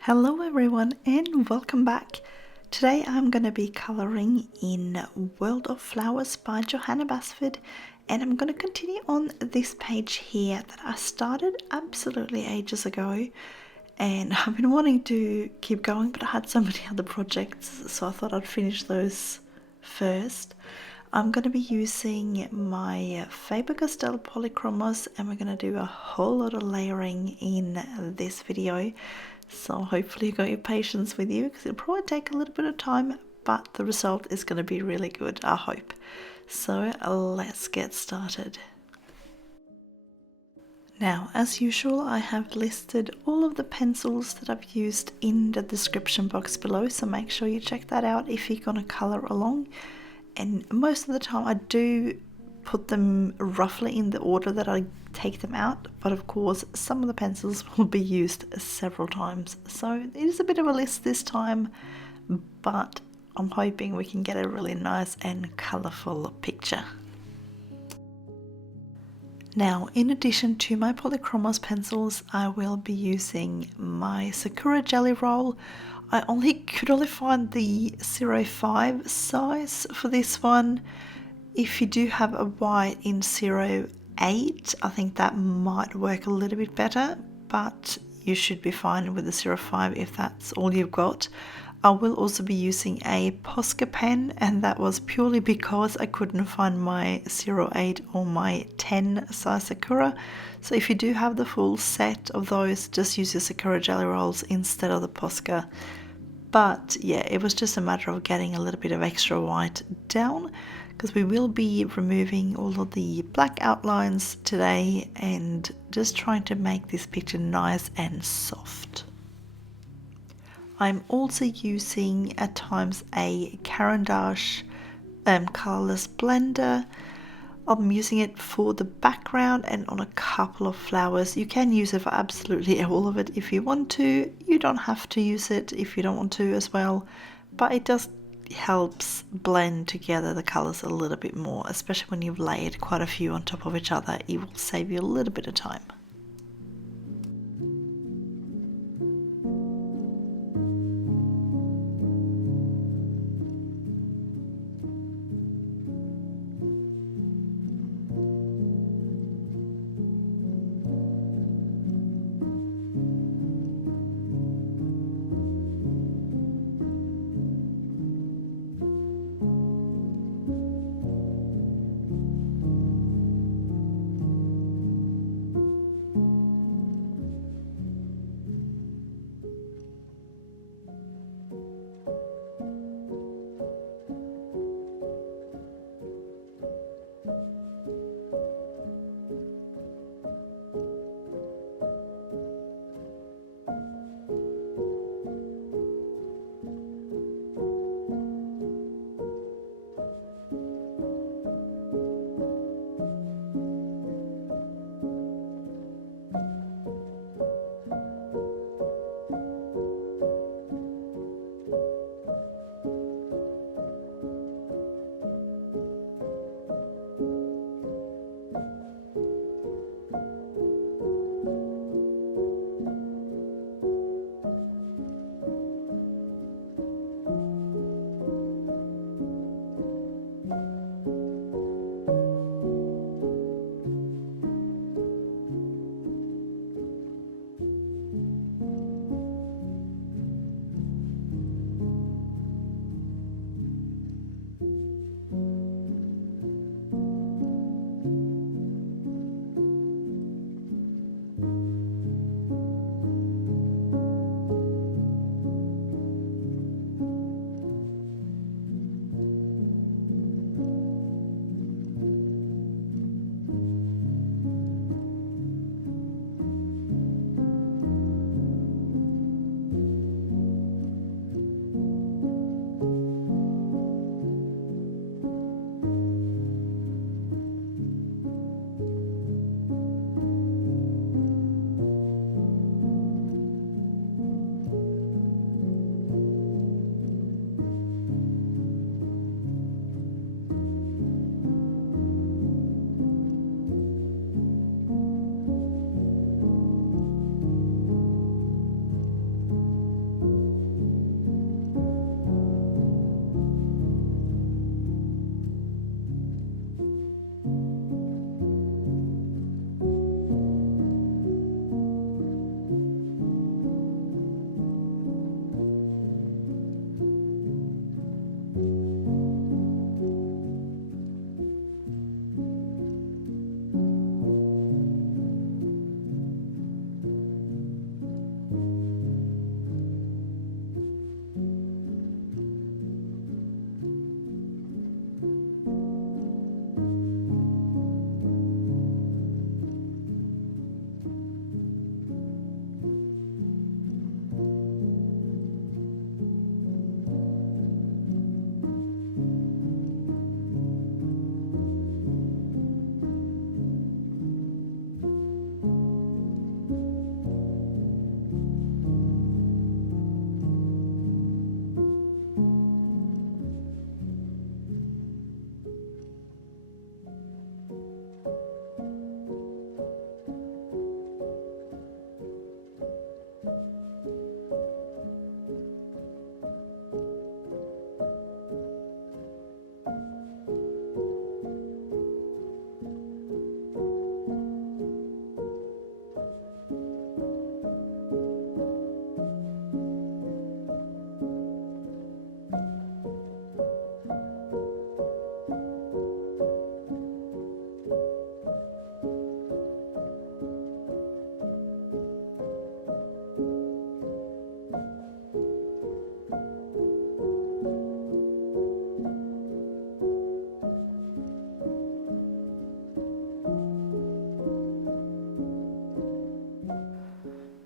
Hello everyone and welcome back. Today I'm going to be colouring in World of Flowers by Johanna Basford, and I'm going to continue on this page here that I started absolutely ages ago, and I've been wanting to keep going but I had so many other projects, so I thought I'd finish those first. I'm going to be using my Faber-Castell Polychromos, and we're going to do a whole lot of layering in this video. So hopefully you got your patience with you, because it'll probably take a little bit of time, but the result is going to be really good, I hope. So let's get started. Now, as usual, I have listed all of the pencils that I've used in the description box below, so make sure you check that out if you're going to colour along. And most of the time I do put them roughly in the order that I take them out, but of course some of the pencils will be used several times, so it is a bit of a list this time, but I'm hoping we can get a really nice and colourful picture. Now, in addition to my Polychromos pencils, I will be using my Sakura Jelly Roll. I could only find the 05 size for this one. If you do have a white in 08, I think that might work a little bit better, but you should be fine with the 05 if that's all you've got. I will also be using a Posca pen, and that was purely because I couldn't find my 08 or my 10 size Sakura. So if you do have the full set of those, just use your Sakura Jelly Rolls instead of the Posca. But yeah, it was just a matter of getting a little bit of extra white down, because we will be removing all of the black outlines today and just trying to make this picture nice and soft. I'm also using at times a Caran d'Ache colourless blender. I'm using it for the background and on a couple of flowers. You can use it for absolutely all of it if you want to. You don't have to use it if you don't want to as well, but it does helps blend together the colours a little bit more, especially when you've layered quite a few on top of each other. It will save you a little bit of time.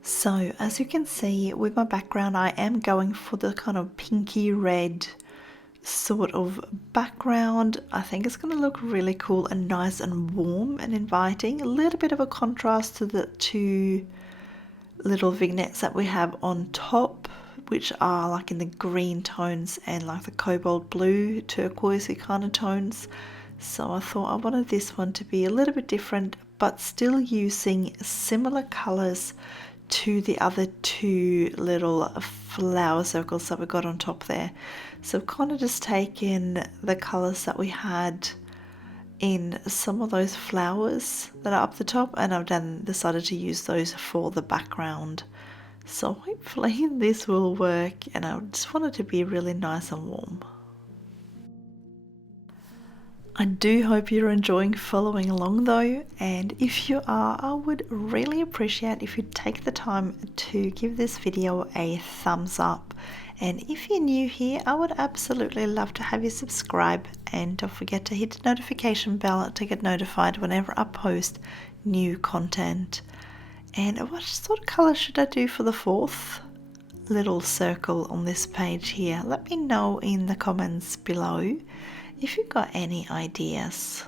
So as you can see with my background, I am going for the kind of pinky red sort of background. I think it's going to look really cool and nice and warm and inviting. A little bit of a contrast to the two little vignettes that we have on top, which are like in the green tones and like the cobalt blue, turquoisey kind of tones. So I thought I wanted this one to be a little bit different, but still using similar colors to the other two little flower circles that we got on top there. So I've kind of just taken the colors that we had in some of those flowers that are up the top, and I've then decided to use those for the background. So hopefully this will work, and I just want it to be really nice and warm. I do hope you're enjoying following along though, and if you are, I would really appreciate if you take the time to give this video a thumbs up. And if you're new here, I would absolutely love to have you subscribe, and don't forget to hit the notification bell to get notified whenever I post new content. And what sort of colour should I do for the fourth little circle on this page here? Let me know in the comments below if you've got any ideas.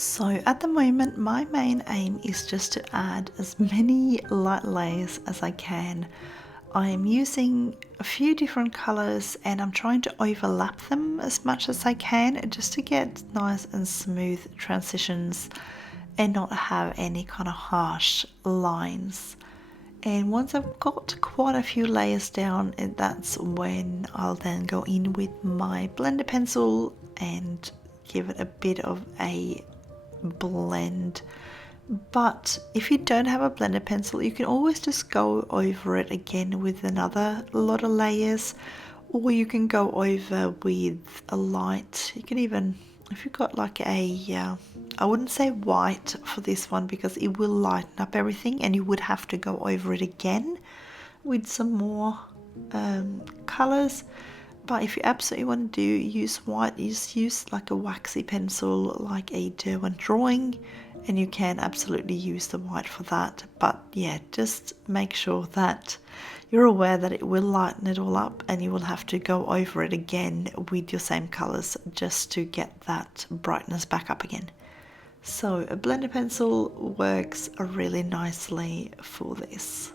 So at the moment my main aim is just to add as many light layers as I can. I'm using a few different colors and I'm trying to overlap them as much as I can just to get nice and smooth transitions and not have any kind of harsh lines. And once I've got quite a few layers down, that's when I'll then go in with my blender pencil and give it a bit of a blend. But if you don't have a blender pencil, you can always just go over it again with another lot of layers, or you can go over with a light. You can even, if you've got like a I wouldn't say white for this one because it will lighten up everything and you would have to go over it again with some more colors. But if you absolutely want to use white, just use like a waxy pencil, like a Derwent drawing, and you can absolutely use the white for that. But yeah, just make sure that you're aware that it will lighten it all up and you will have to go over it again with your same colors just to get that brightness back up again. So a blender pencil works really nicely for this.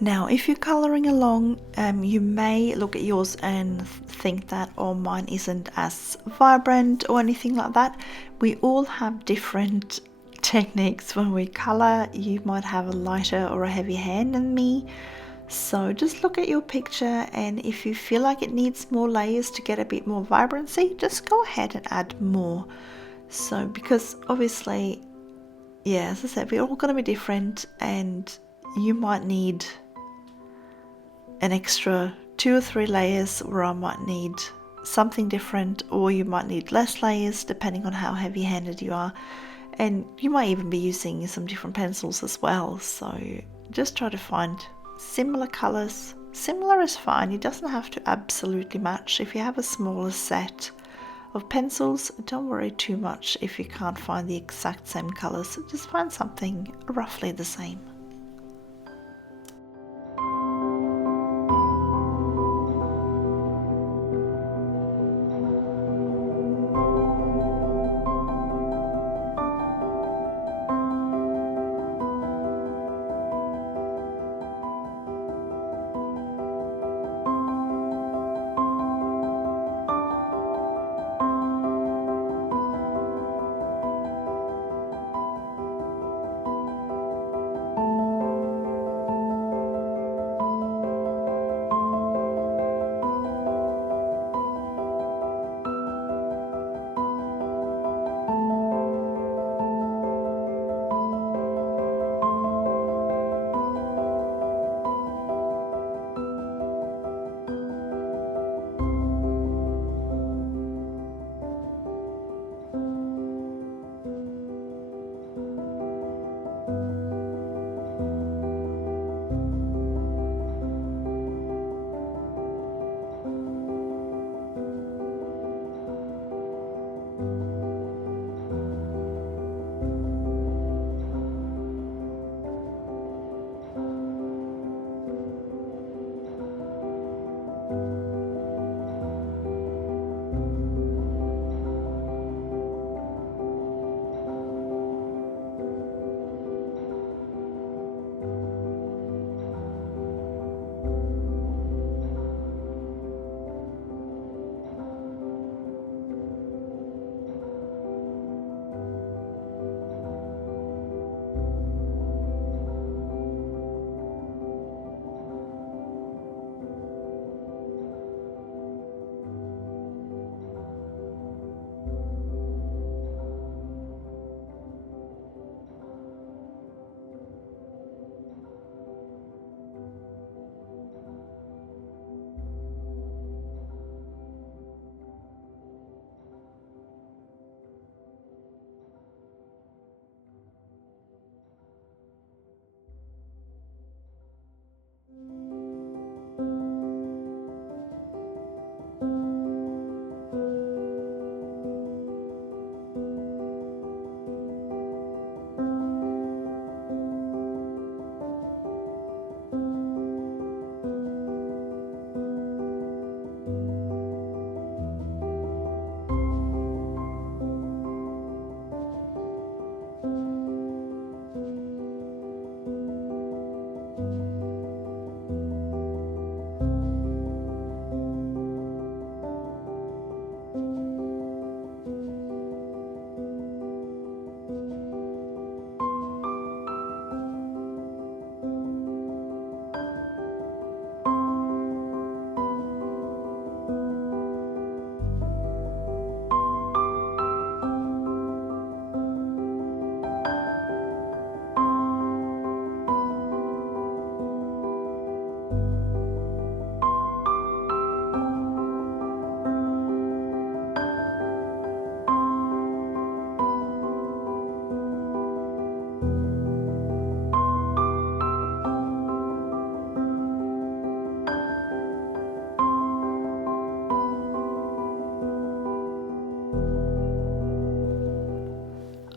Now, if you're coloring along, you may look at yours and think that, oh, mine isn't as vibrant or anything like that. We all have different techniques when we color. You might have a lighter or a heavy hand than me. So just look at your picture, and if you feel like it needs more layers to get a bit more vibrancy, just go ahead and add more. So because obviously, yeah, as I said, we're all going to be different, and you might need an extra 2 or 3 layers, or I might need something different, or you might need less layers depending on how heavy-handed you are, and you might even be using some different pencils as well. So just try to find similar colors. Similar is fine, it doesn't have to absolutely match. If you have a smaller set of pencils, don't worry too much if you can't find the exact same colors. Just find something roughly the same.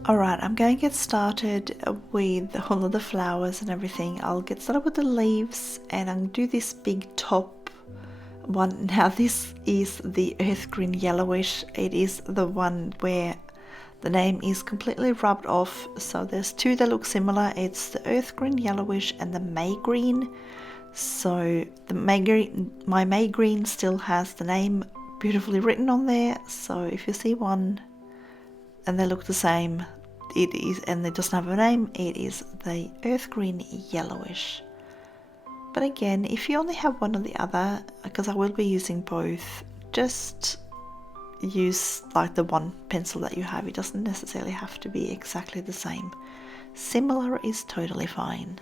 Alright, I'm going to get started with all of the flowers and everything. I'll get started with the leaves and I'll do this big top one. Now this is the earth green yellowish. It is the one where the name is completely rubbed off. So there's two that look similar. It's the earth green yellowish and the May green. So the my May green still has the name beautifully written on there. So if you see one and they look the same, it is, and it doesn't have a name, it is the earth green yellowish. But again, if you only have one or the other, because I will be using both, just use like the one pencil that you have. It doesn't necessarily have to be exactly the same. Similar is totally fine.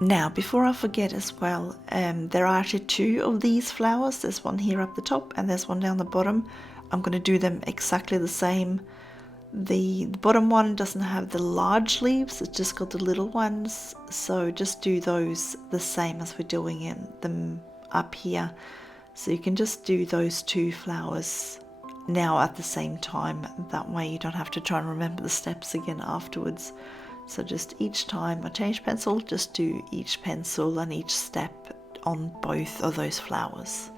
Now, before I forget as well, there are actually two of these flowers. There's one here up the top and there's one down the bottom. I'm going to do them exactly the same. The bottom one doesn't have the large leaves, it's just got the little ones. So just do those the same as we're doing them up here. So you can just do those two flowers now at the same time. That way you don't have to try and remember the steps again afterwards. So just each time I change pencil, just do each pencil and each step on both of those flowers.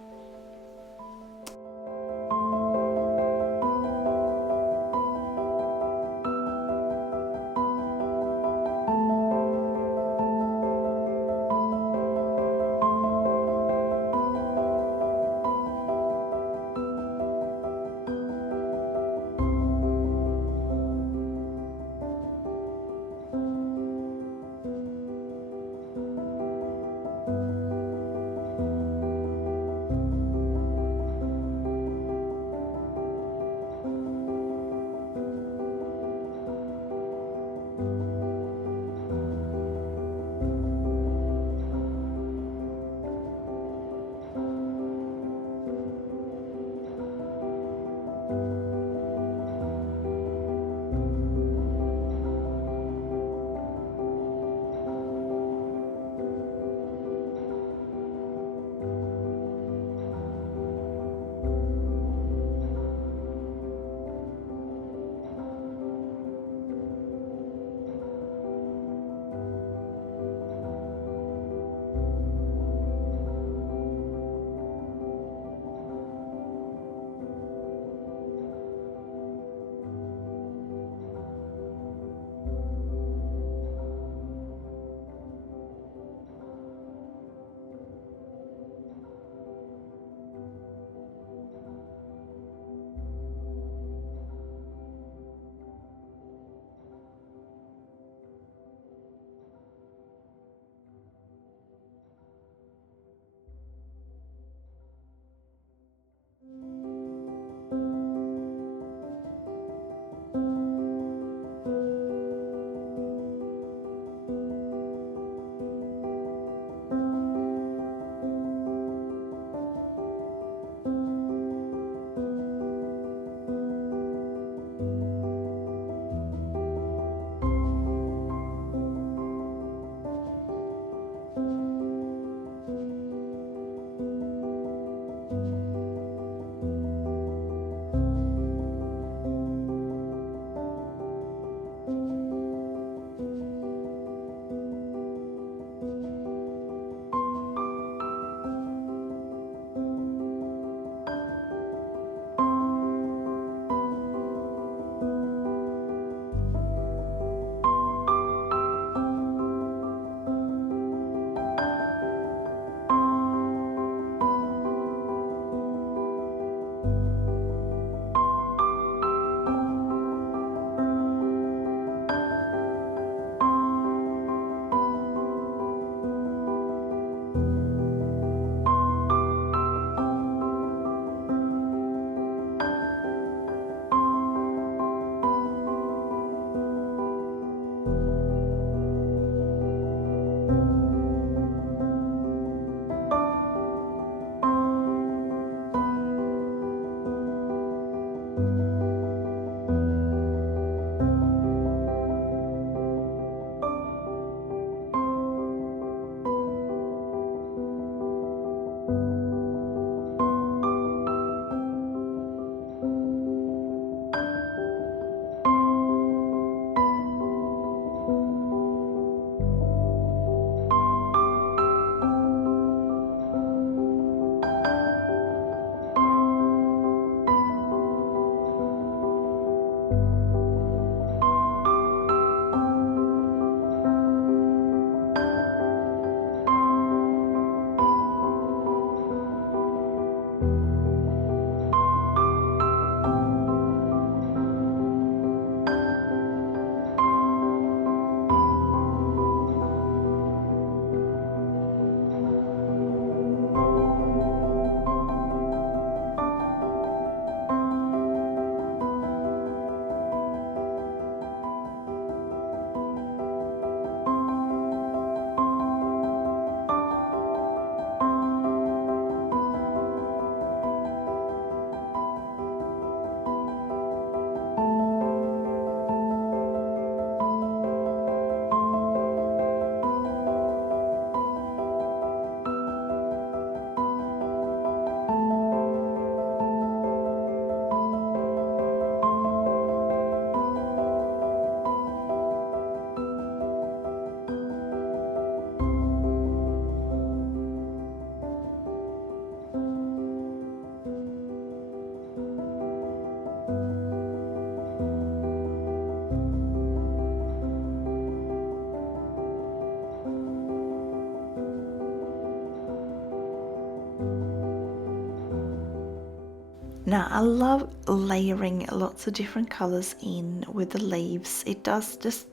Now I love layering lots of different colors in with the leaves. It does just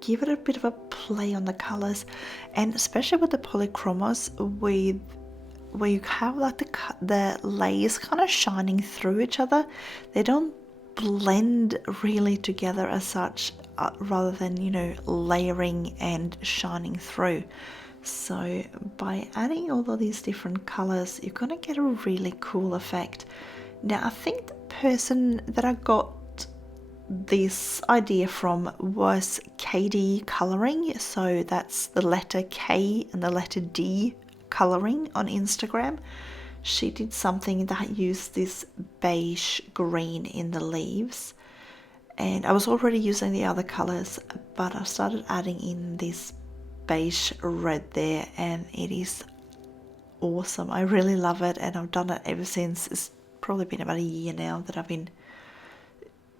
give it a bit of a play on the colors, and especially with the polychromos, with where you have like the layers kind of shining through each other. They don't blend really together as such, rather than, you know, layering and shining through. So by adding all of these different colors, you're gonna get a really cool effect. Now I think the person that I got this idea from was KD Coloring, so that's the letter K and the letter D coloring on Instagram. She did something that used this beige green in the leaves, and I was already using the other colors, but I started adding in this beige red there, and it is awesome. I really love it, and I've done it ever since. It's probably been about a year now that I've been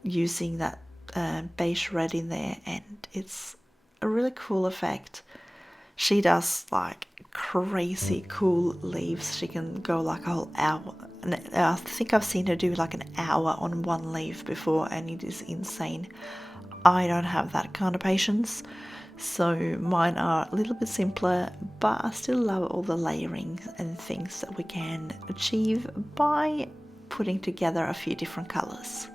using that beige red in there, and it's a really cool effect. She does like crazy cool leaves. She can go like a whole hour. I think I've seen her do like an hour on one leaf before, and it is insane. I don't have that kind of patience, so mine are a little bit simpler, but I still love all the layering and things that we can achieve by putting together a few different colors.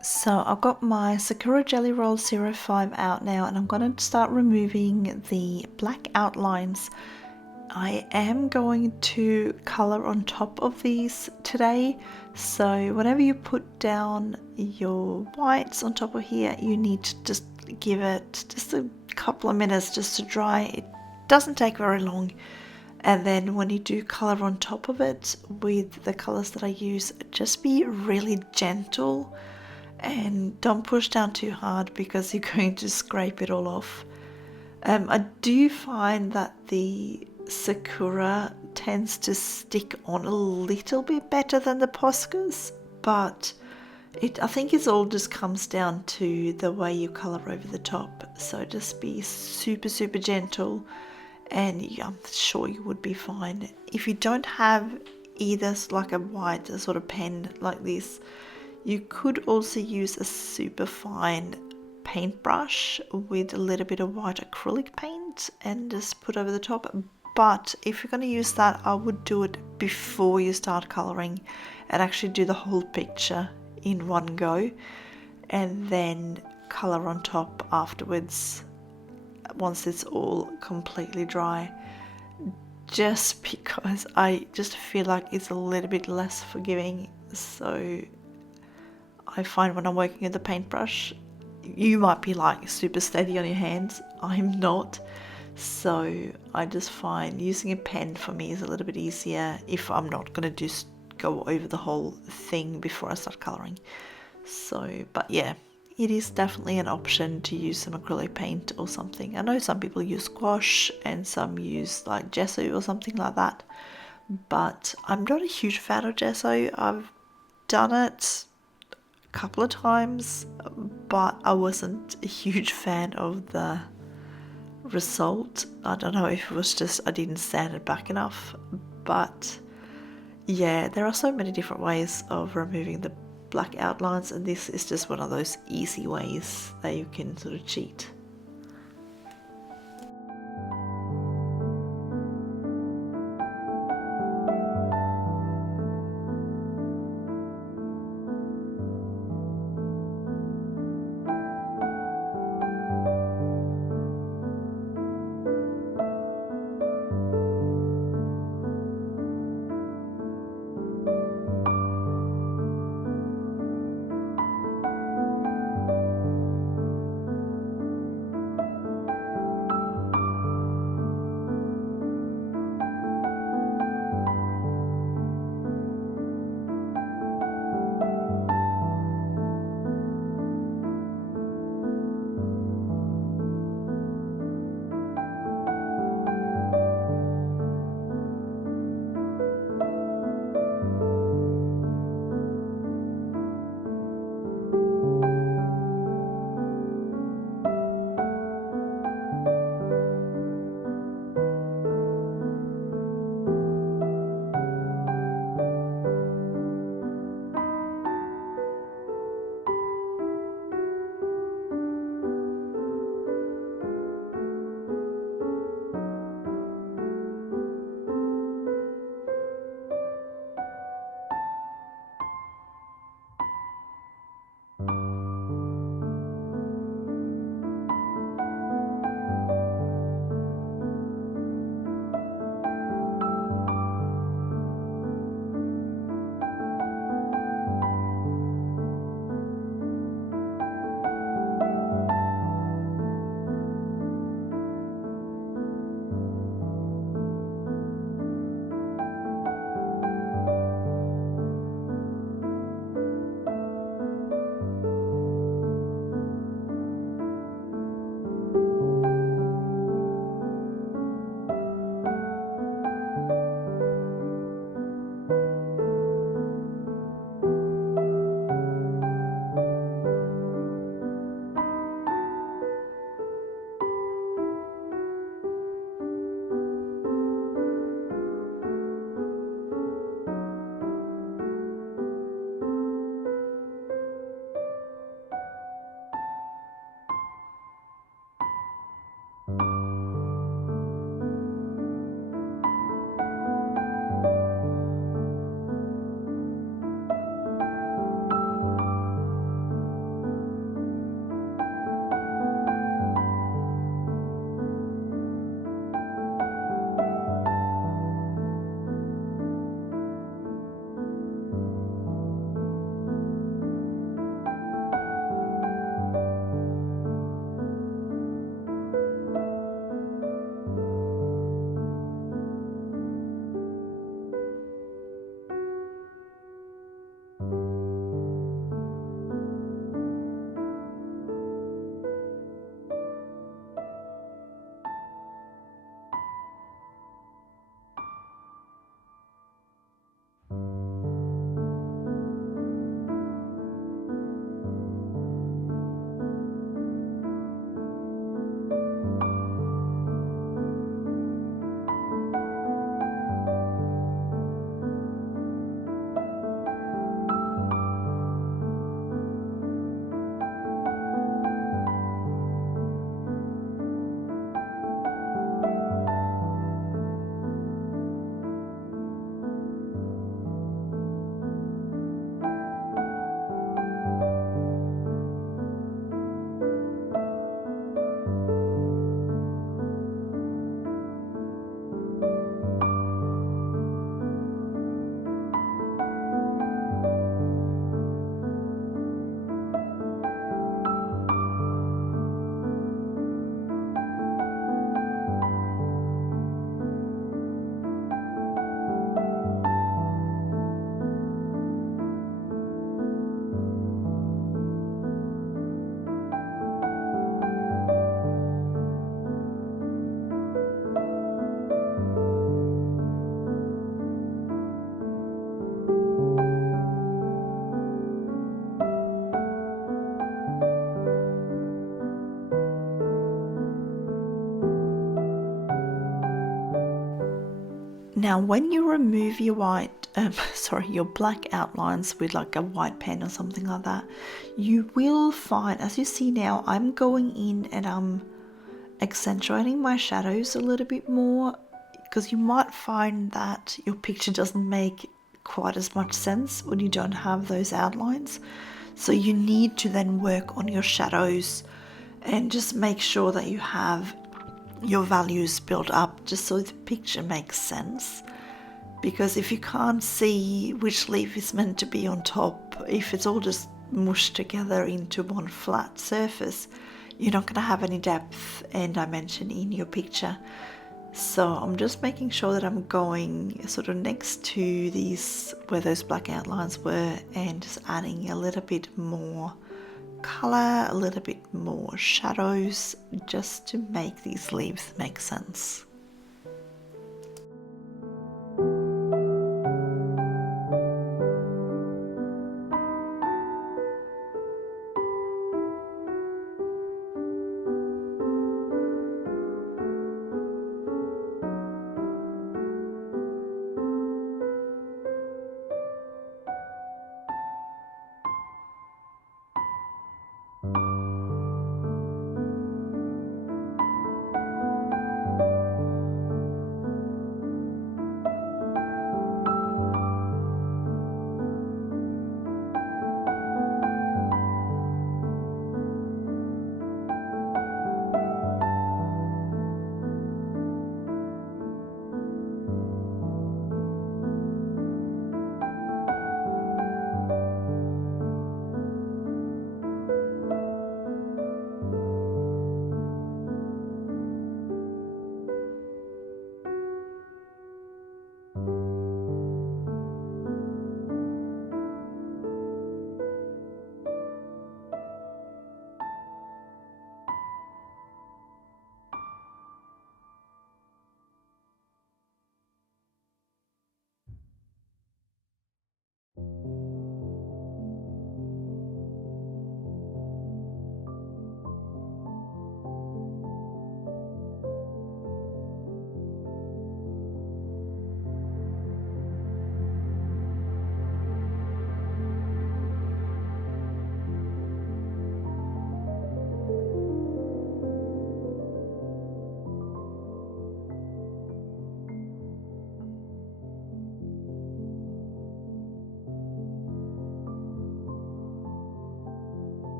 So I've got my Sakura Jelly Roll 05 out now, and I'm going to start removing the black outlines. I am going to colour on top of these today, so whenever you put down your whites on top of here, you need to just give it just a couple of minutes just to dry. It doesn't take very long. And then when you do colour on top of it with the colours that I use, just be really gentle and don't push down too hard, because you're going to scrape it all off. I do find that the Sakura tends to stick on a little bit better than the Poscas, but I think it all just comes down to the way you colour over the top. So just be super gentle, and I'm sure you would be fine. If you don't have either like a white sort of pen like this, you could also use a super fine paintbrush with a little bit of white acrylic paint and just put over the top. But if you're going to use that, I would do it before you start colouring and actually do the whole picture in one go, and then colour on top afterwards once it's all completely dry, just because I just feel like it's a little bit less forgiving. So I find when I'm working with the paintbrush, you might be like super steady on your hands. I'm not. So I just find using a pen for me is a little bit easier if I'm not going to just go over the whole thing before I start colouring. So, but yeah, it is definitely an option to use some acrylic paint or something. I know some people use gouache and some use like gesso or something like that, but I'm not a huge fan of gesso. I've done it a couple of times, but I wasn't a huge fan of the result. I don't know if it was just I didn't sand it back enough, but yeah, there are so many different ways of removing the black outlines, and this is just one of those easy ways that you can sort of cheat. Now when you remove your your black outlines with like a white pen or something like that, you will find, as you see now, I'm going in and I'm accentuating my shadows a little bit more, because you might find that your picture doesn't make quite as much sense when you don't have those outlines. So you need to then work on your shadows and just make sure that you have your values built up just so the picture makes sense. Because if you can't see which leaf is meant to be on top, if it's all just mushed together into one flat surface, you're not going to have any depth and dimension in your picture. So I'm just making sure that I'm going sort of next to these, where those black outlines were, and just adding a little bit more color, a little bit more shadows, just to make these leaves make sense.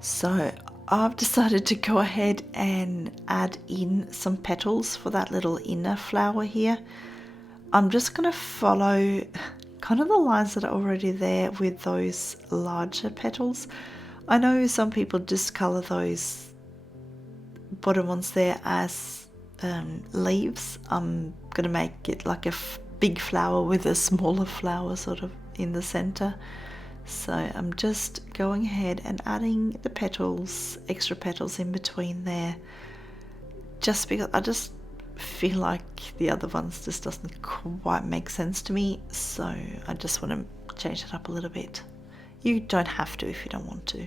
So I've decided to go ahead and add in some petals for that little inner flower here. I'm just going to follow kind of the lines that are already there with those larger petals. I know some people discolor those bottom ones there as leaves. I'm going to make it like a big flower with a smaller flower sort of in the center. So I'm just going ahead and adding the petals, extra petals in between there, just because I just feel like the other ones just doesn't quite make sense to me. So I just want to change it up a little bit. You don't have to if you don't want to.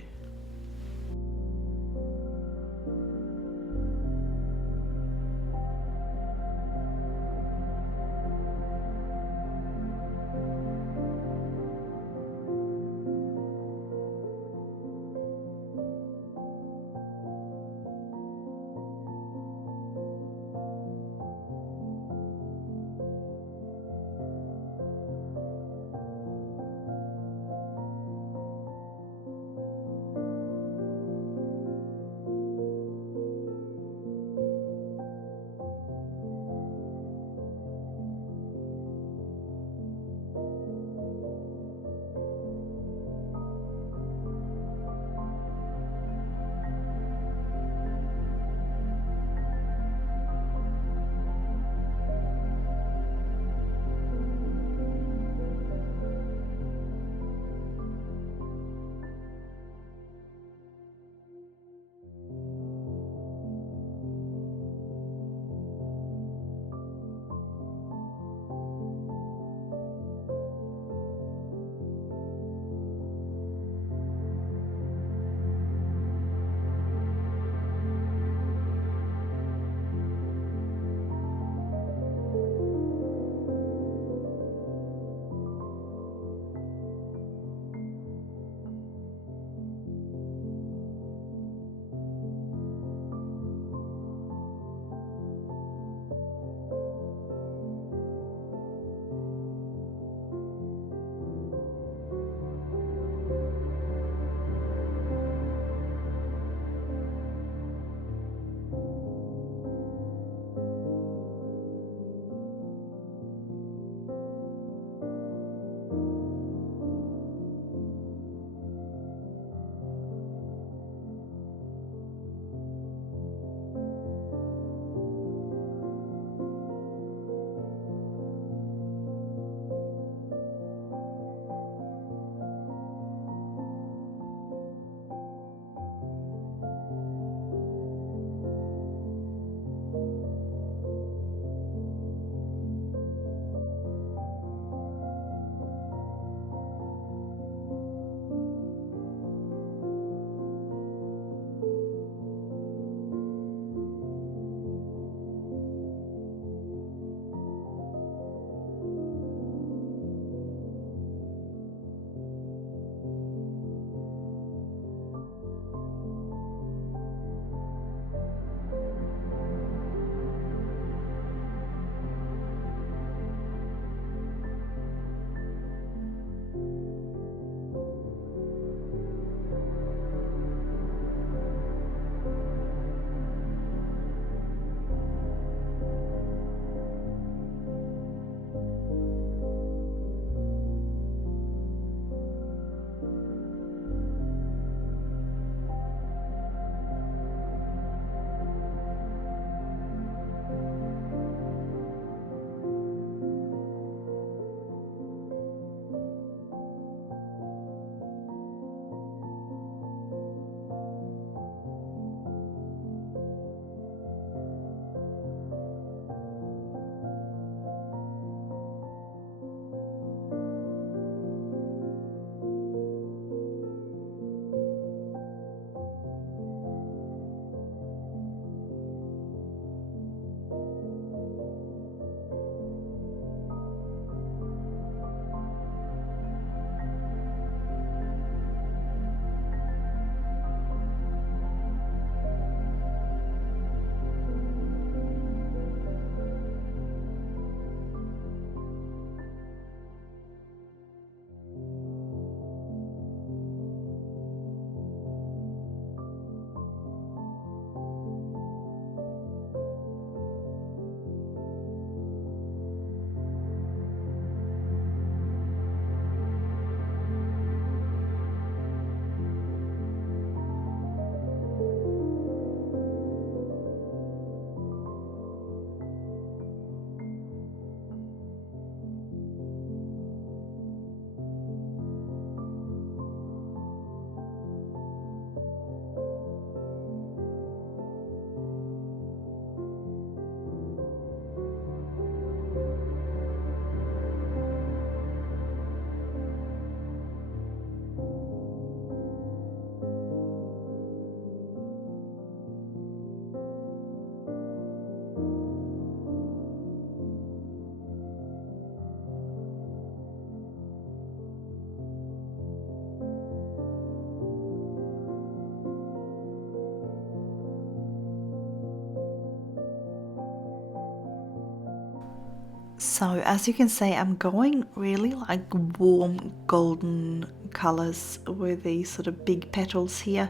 So as you can see, I'm going really like warm golden colors with these sort of big petals here.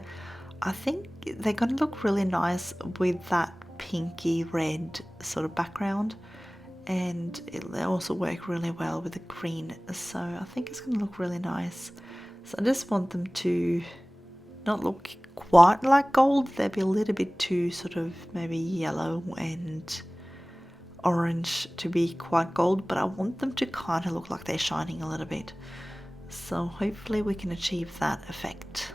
I think they're going to look really nice with that pinky red sort of background, and they also work really well with the green, so I think it's going to look really nice. So I just want them to not look quite like gold, they'll be a little bit too sort of maybe yellow and orange to be quite gold, but I want them to kind of look like they're shining a little bit. So hopefully we can achieve that effect.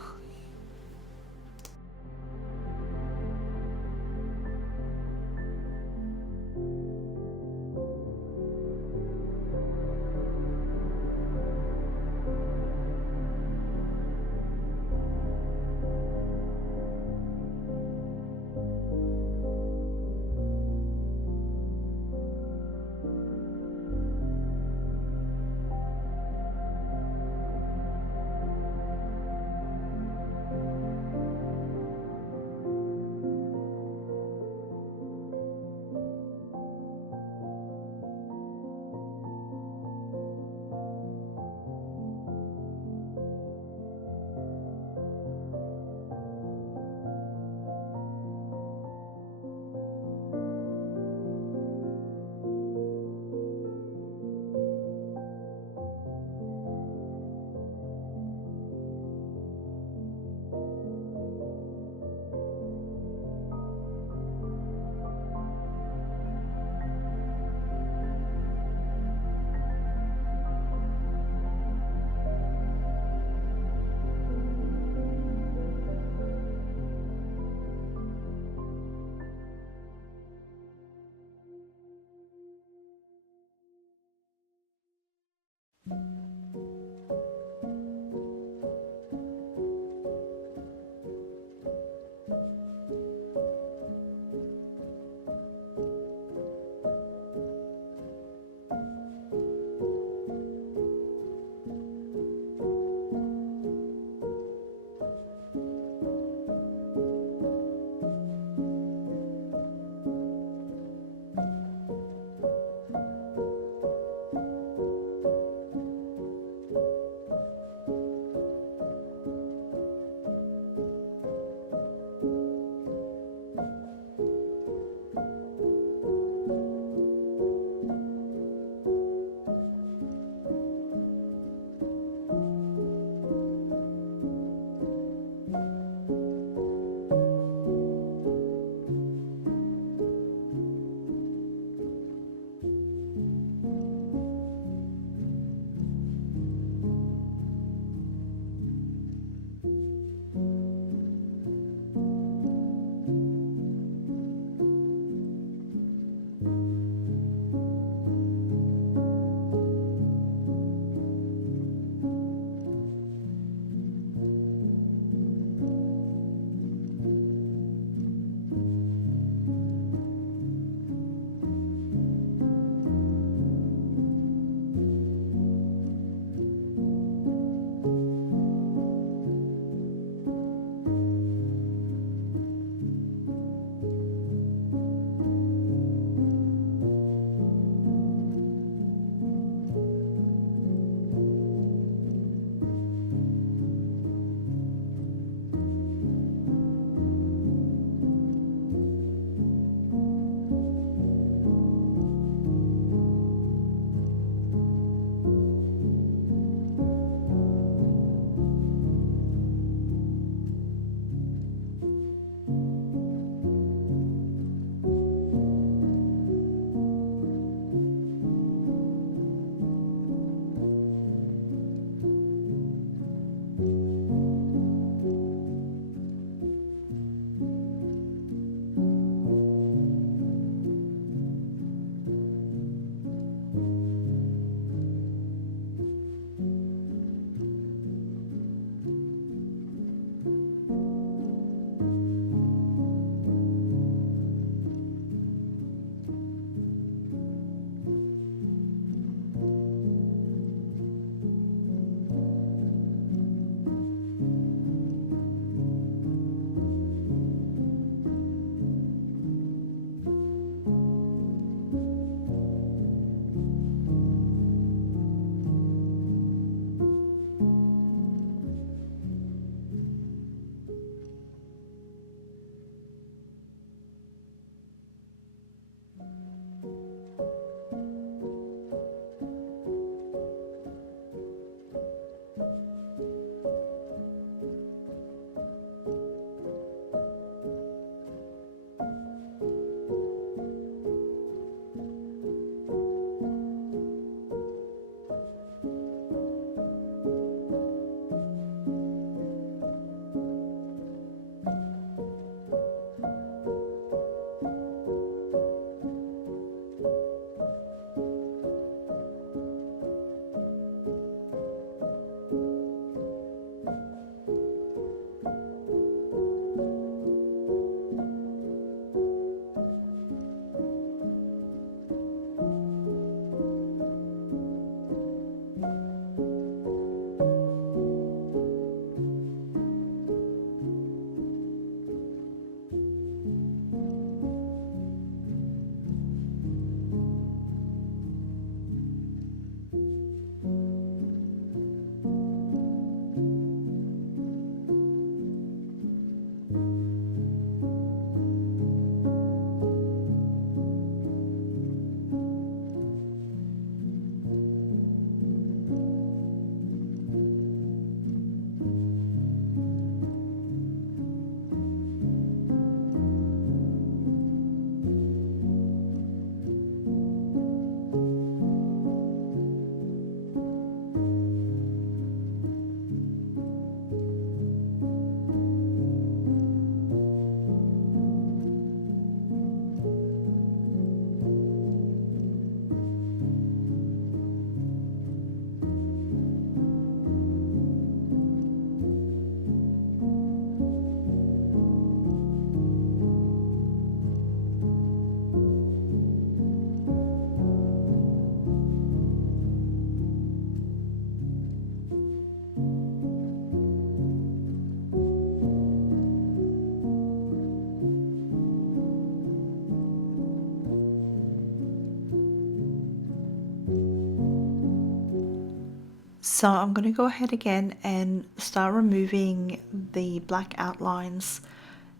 So I'm going to go ahead again and start removing the black outlines.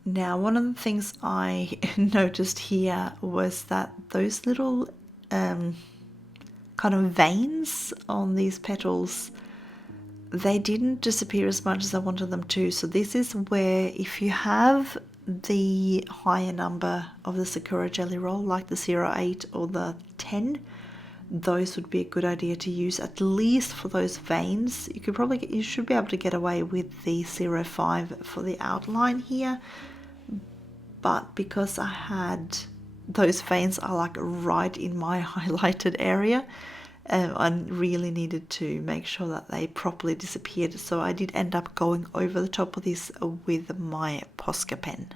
Now, one of the things I noticed here was that those little kind of veins on these petals, they didn't disappear as much as I wanted them to. So this is where, if you have the higher number of the Sakura Jelly Roll, like the 08 or the 10, those would be a good idea to use, at least for those veins. You should be able to get away with the 05 for the outline here, but because I had those veins are like right in my highlighted area, I really needed to make sure that they properly disappeared. So I did end up going over the top of this with my Posca pen.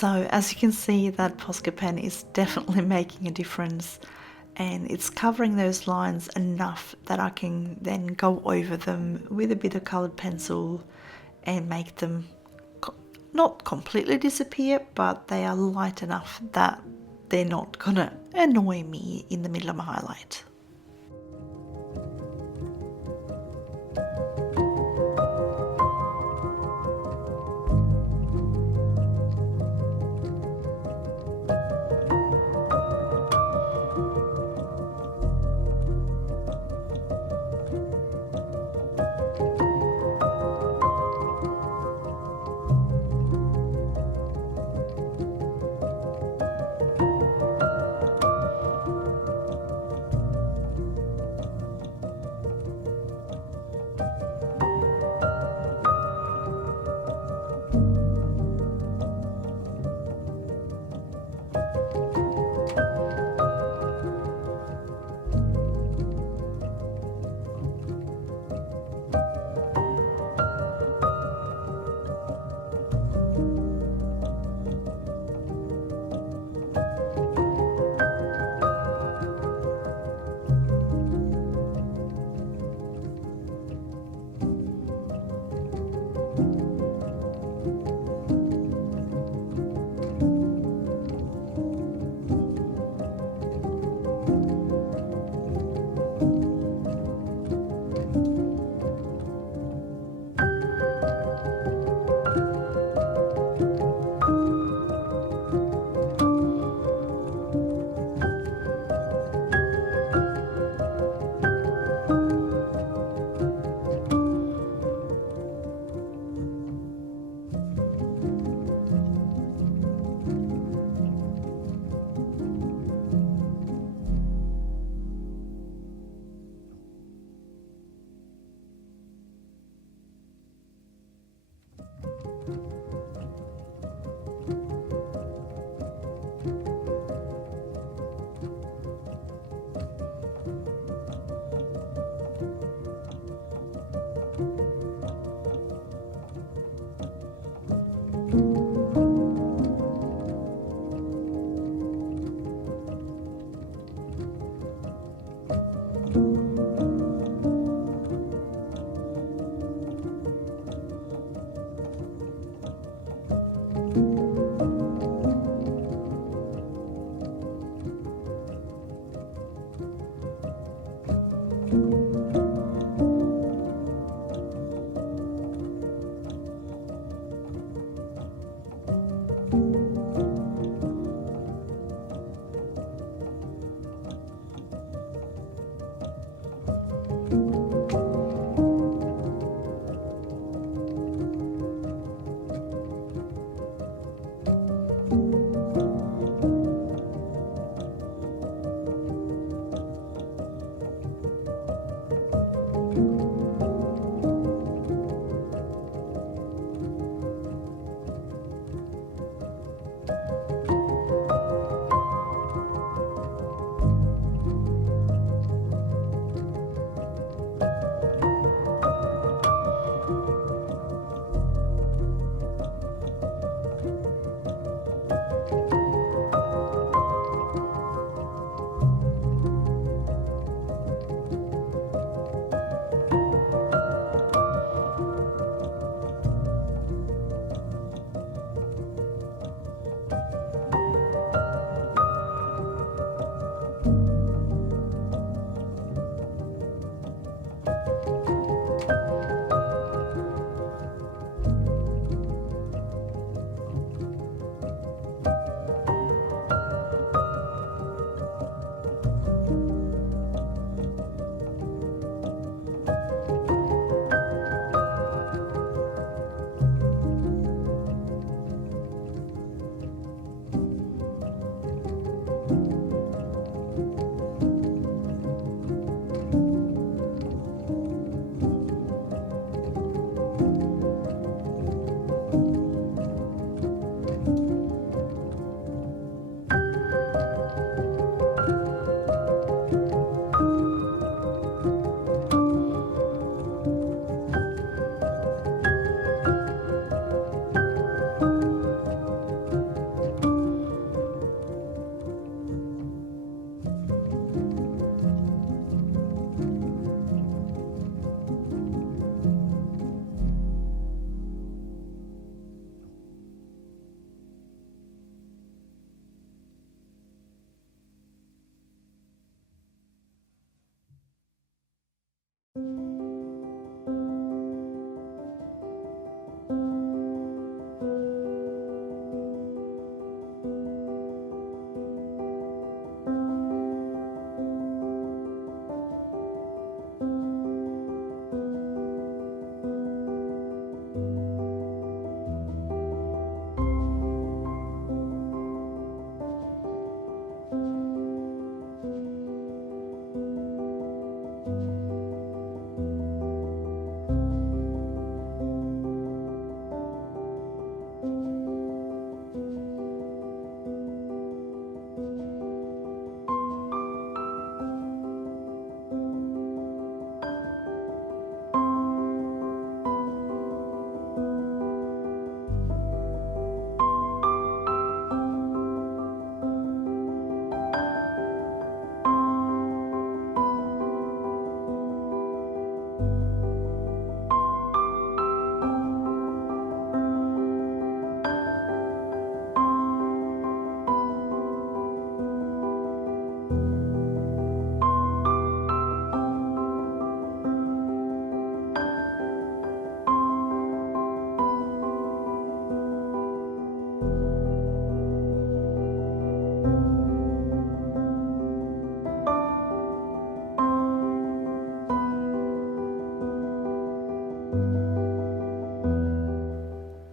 So as you can see, that Posca pen is definitely making a difference, and it's covering those lines enough that I can then go over them with a bit of coloured pencil and make them not completely disappear, but they are light enough that they're not gonna annoy me in the middle of my highlight.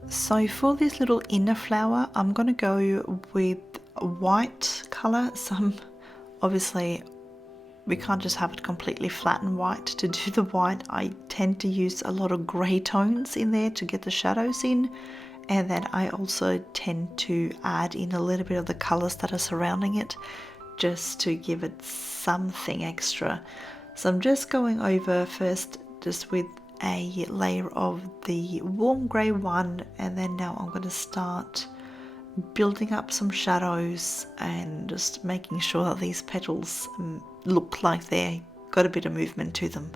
So for this little inner flower, I'm going to go with white colour. Obviously we can't just have it completely flat and white. To do the white, I tend to use a lot of grey tones in there to get the shadows in. And then I also tend to add in a little bit of the colours that are surrounding it, just to give it something extra. So I'm just going over first just with a layer of the warm grey one, and then now I'm going to start building up some shadows and just making sure that these petals look like they've got a bit of movement to them.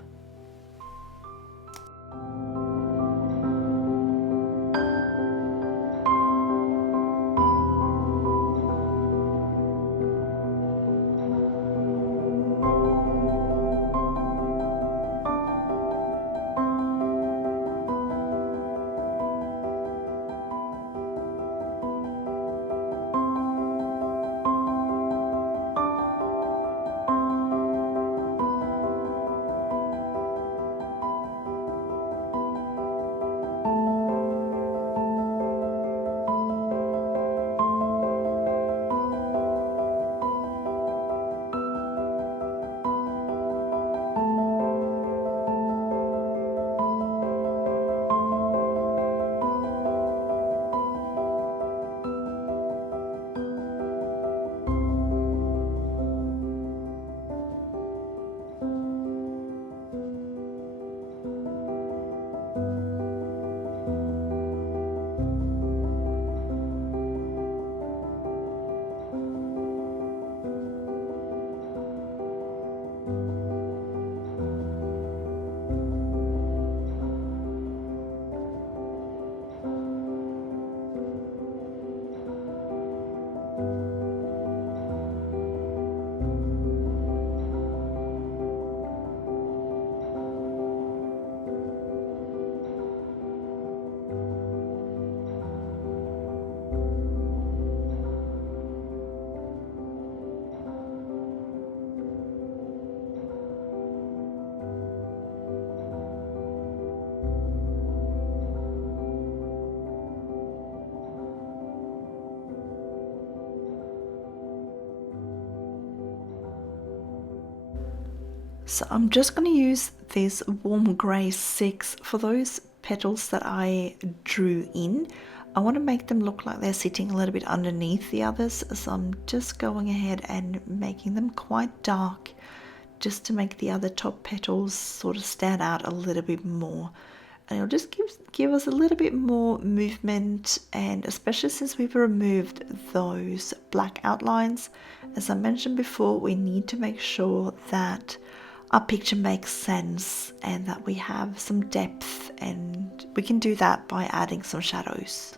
So I'm just going to use this warm grey 6 for those petals that I drew in. I want to make them look like they're sitting a little bit underneath the others, so I'm just going ahead and making them quite dark, just to make the other top petals sort of stand out a little bit more. And it'll just give us a little bit more movement, and especially since we've removed those black outlines, as I mentioned before, we need to make sure that our picture makes sense and that we have some depth, and we can do that by adding some shadows.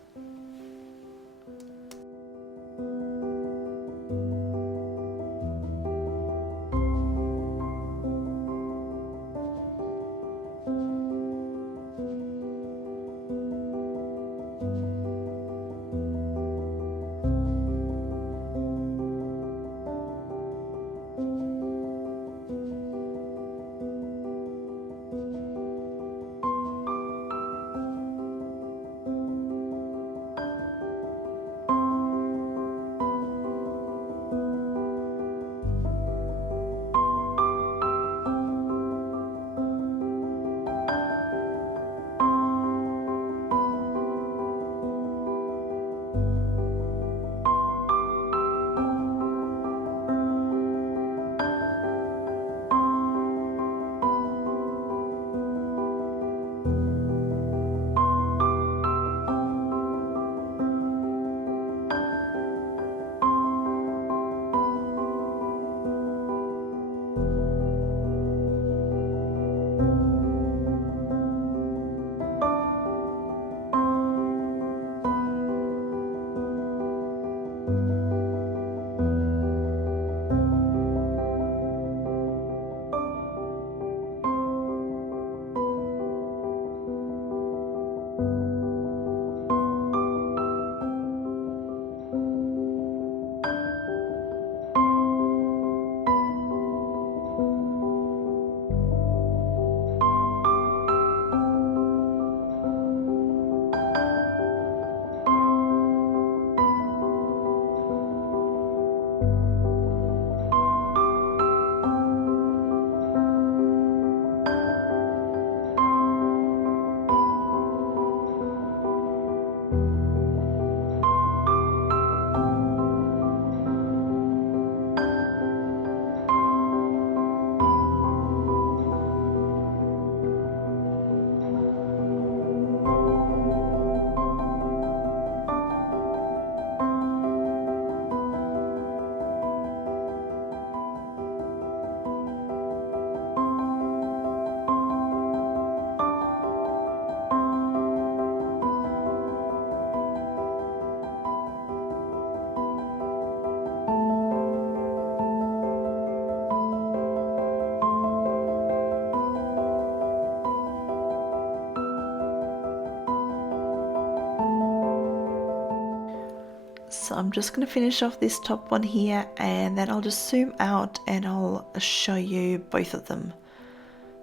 So I'm just going to finish off this top one here, and then I'll just zoom out and I'll show you both of them.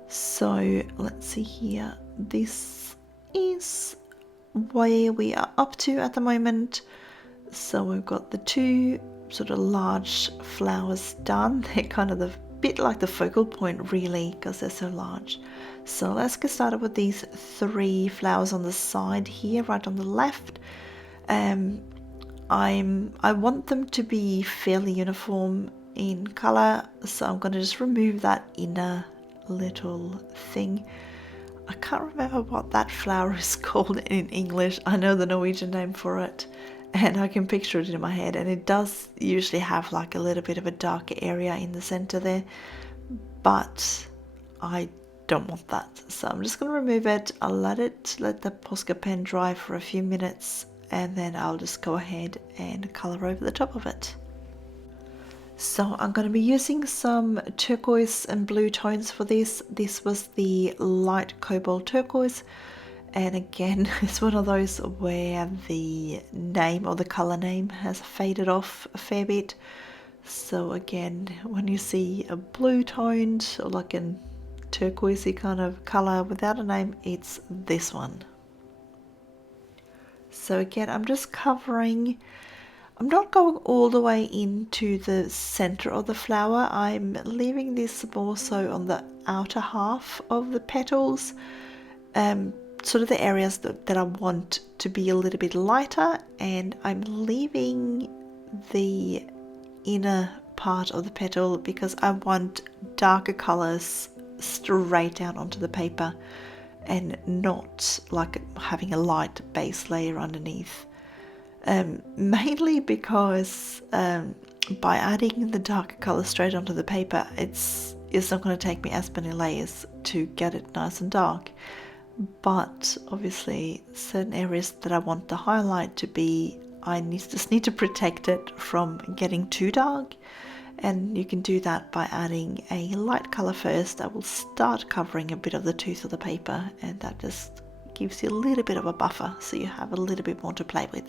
So let's see here, this is where we are up to at the moment. So we've got the two sort of large flowers done. They're kind of the bit like the focal point really, because they're so large. So let's get started with these three flowers on the side here, right on the left. I want them to be fairly uniform in color, so I'm going to just remove that inner little thing. I can't remember what that flower is called in English. I know the Norwegian name for it, and I can picture it in my head, and it does usually have like a little bit of a darker area in the center there, but I don't want that, so I'm just going to remove it. I'll let the Posca pen dry for a few minutes, and then I'll just go ahead and color over the top of it. So I'm going to be using some turquoise and blue tones for this. This was the light cobalt turquoise, and again it's one of those where the name or the color name has faded off a fair bit. So again, when you see a blue toned or like a turquoisey kind of color without a name, it's this one. So again, I'm just covering, I'm not going all the way into the center of the flower. I'm leaving this more so on the outer half of the petals, sort of the areas that I want to be a little bit lighter, and I'm leaving the inner part of the petal because I want darker colors straight down onto the paper and not like having a light base layer underneath. Mainly because by adding the darker color straight onto the paper, it's not going to take me as many layers to get it nice and dark. But obviously certain areas that I want the highlight to be, I just need to protect it from getting too dark, and you can do that by adding a light color first. I will start covering a bit of the tooth of the paper, and that just gives you a little bit of a buffer so you have a little bit more to play with.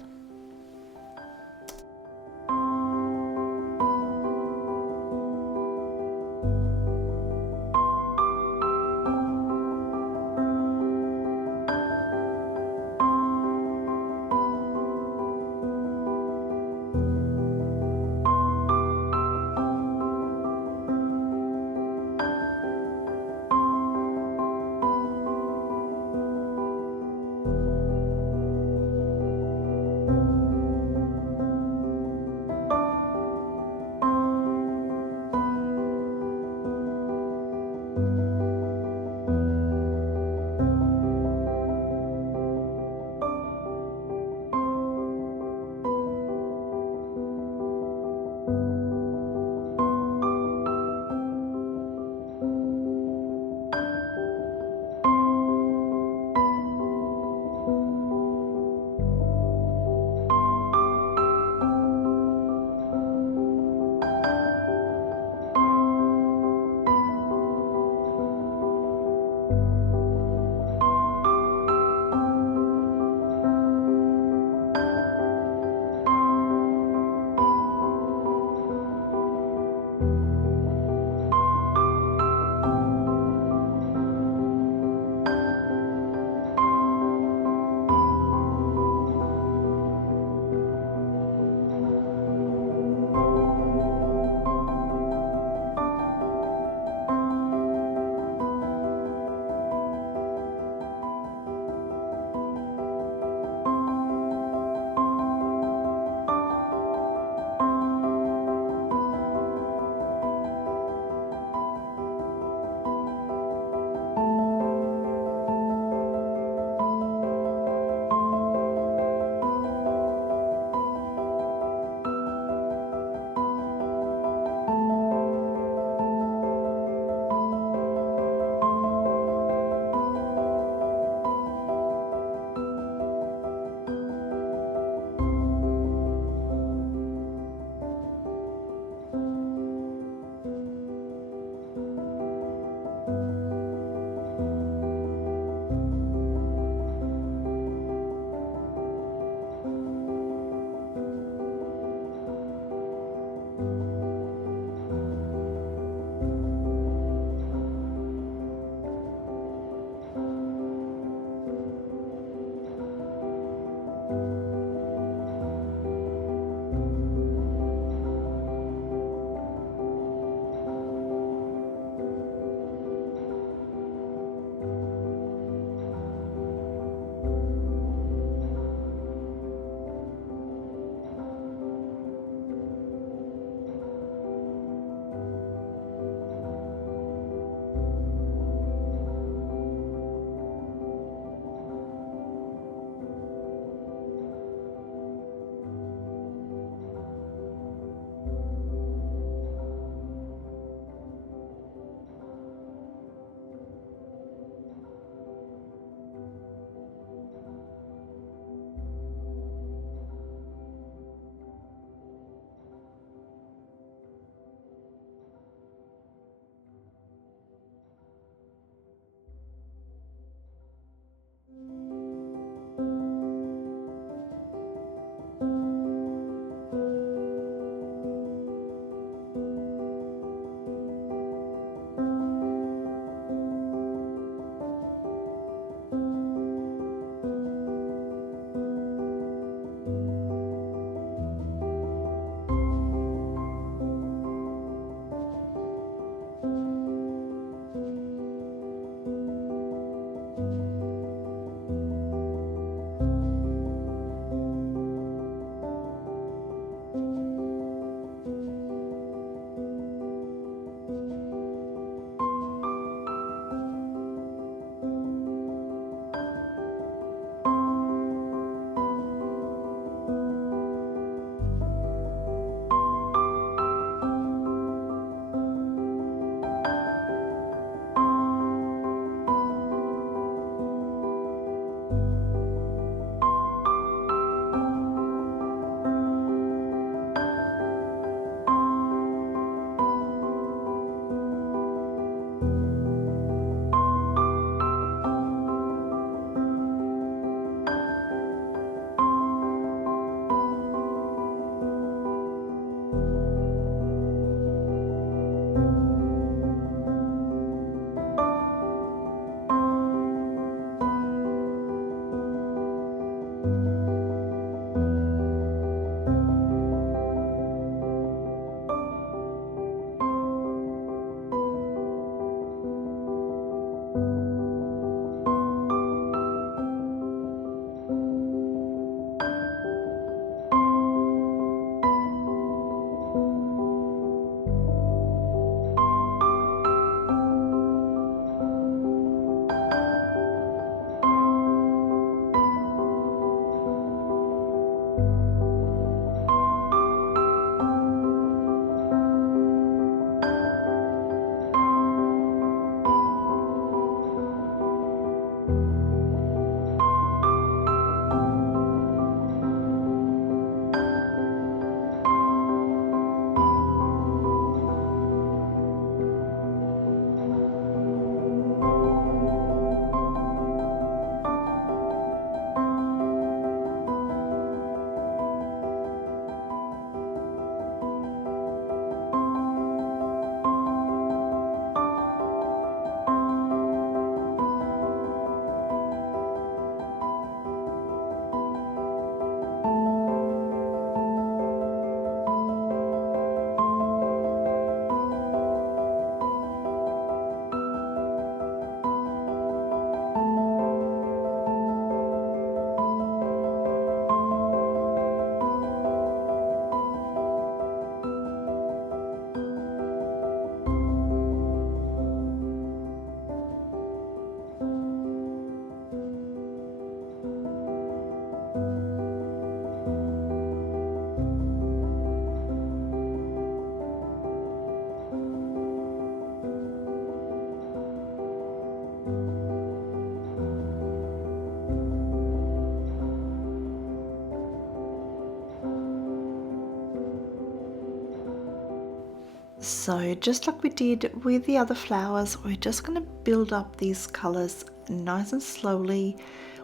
So just like we did with the other flowers, we're just going to build up these colors nice and slowly.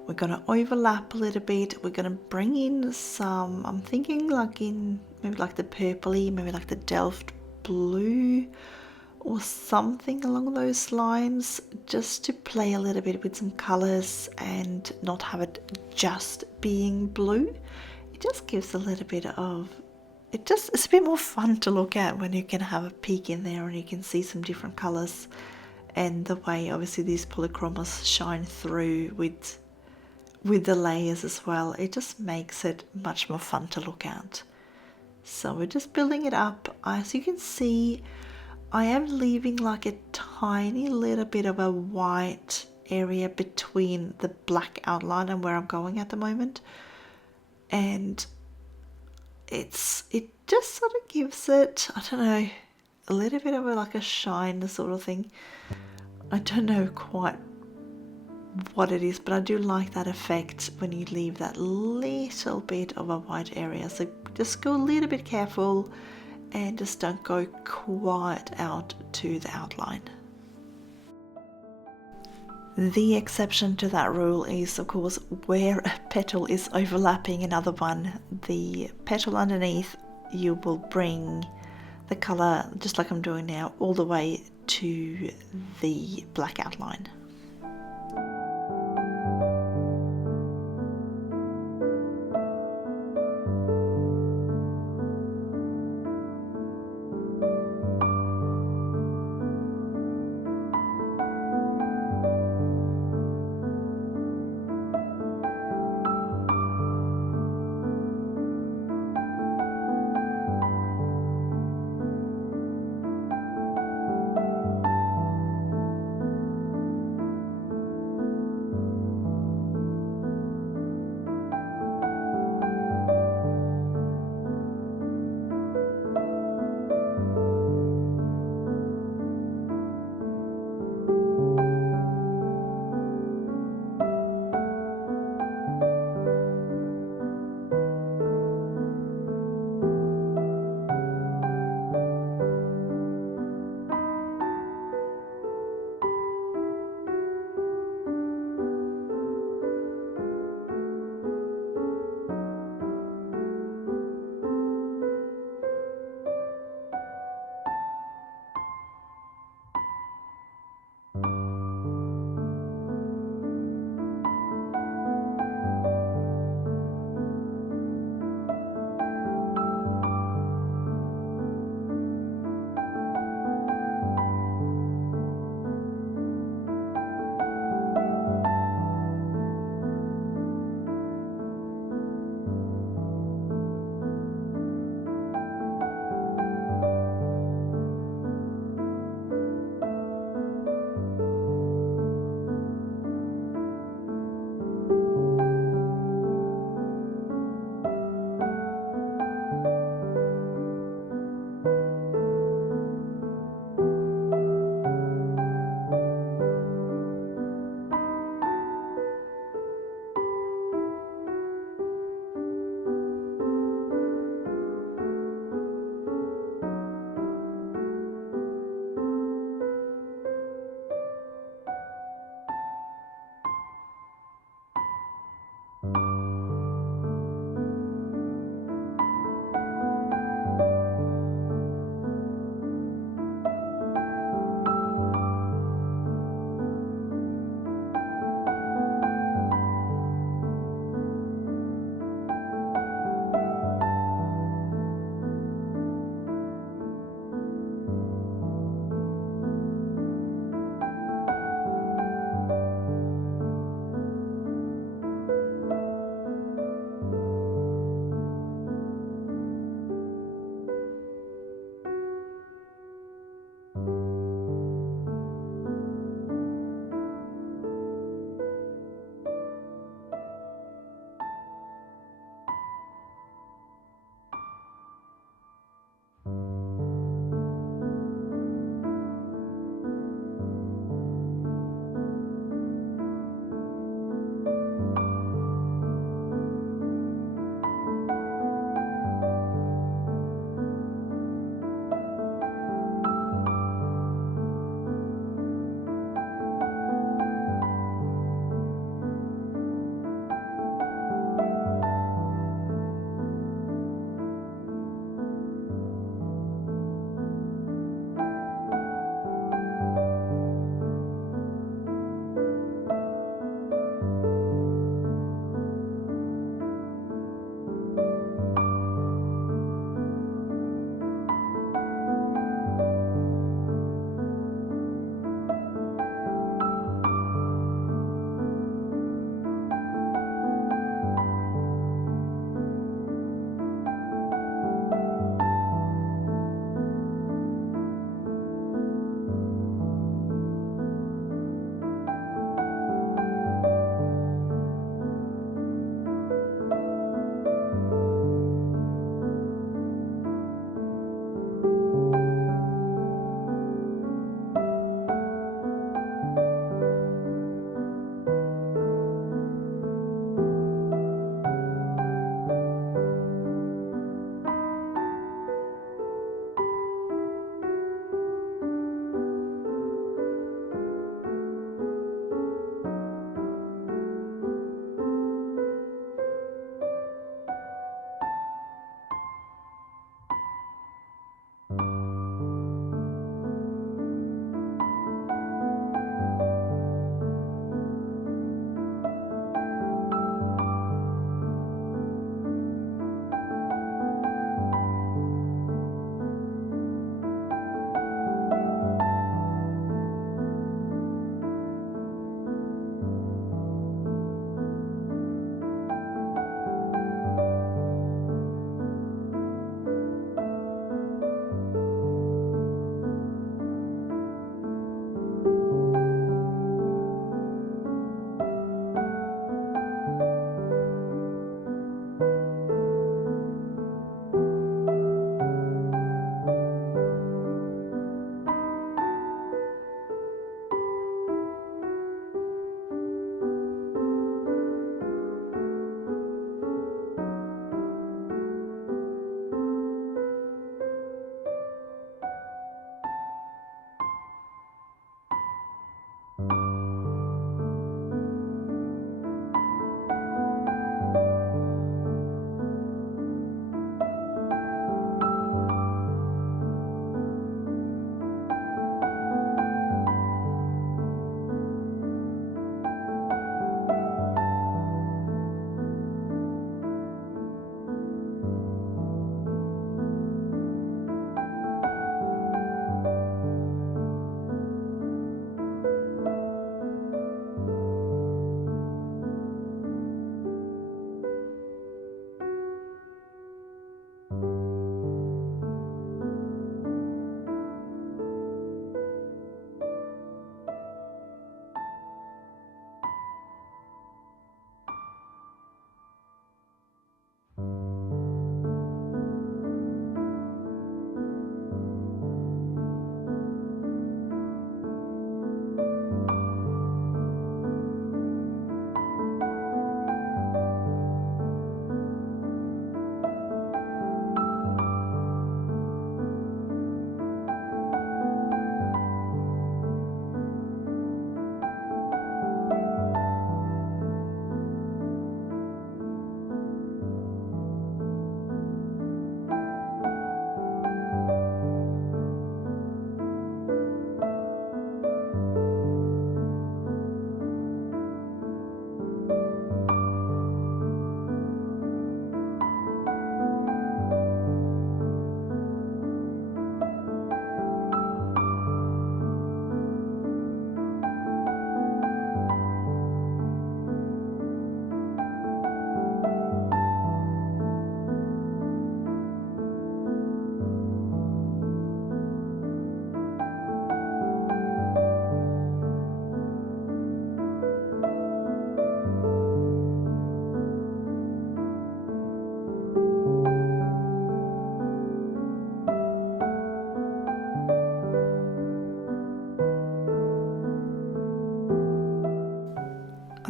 We're going to overlap a little bit. We're going to bring in some, I'm thinking like in maybe like the purpley, maybe like the Delft blue or something along those lines, just to play a little bit with some colors and not have it just being blue. It just gives a little bit of, it's a bit more fun to look at when you can have a peek in there and you can see some different colors, and the way obviously these polychromos shine through with the layers as well. It just makes it much more fun to look at. So we're just building it up. As you can see, I am leaving like a tiny little bit of a white area between the black outline and where I'm going at the moment. And it just sort of gives it, I don't know, a little bit of like a shine sort of thing. I don't know quite what it is, but I do like that effect when you leave that little bit of a white area. So just go a little bit careful and just don't go quite out to the outline. The exception to that rule is, of course, where a petal is overlapping another one, the petal underneath, you will bring the color, just like I'm doing now, all the way to the black outline.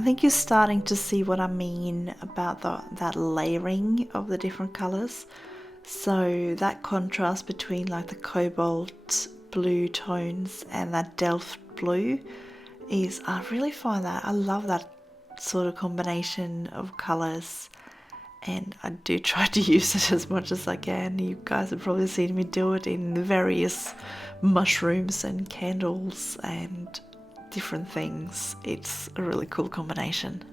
think you're starting to see what I mean about that layering of the different colors. So that contrast between like the cobalt blue tones and that Delft blue is, I really find that, I love that sort of combination of colors, and I do try to use it as much as I can. You guys have probably seen me do it in various mushrooms and candles and different things. It's a really cool combination.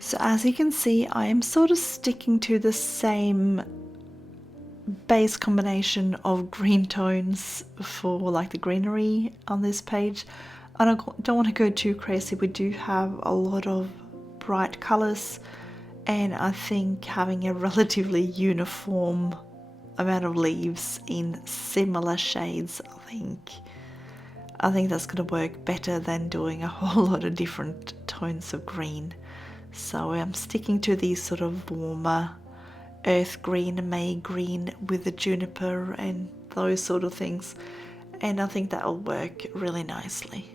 So as you can see, I am sort of sticking to the same base combination of green tones for like the greenery on this page. I don't want to go too crazy. We do have a lot of bright colors, and I think having a relatively uniform amount of leaves in similar shades, I think that's going to work better than doing a whole lot of different tones of green. So I'm sticking to these sort of warmer earth green, May green with the juniper and those sort of things, and I think that'll work really nicely.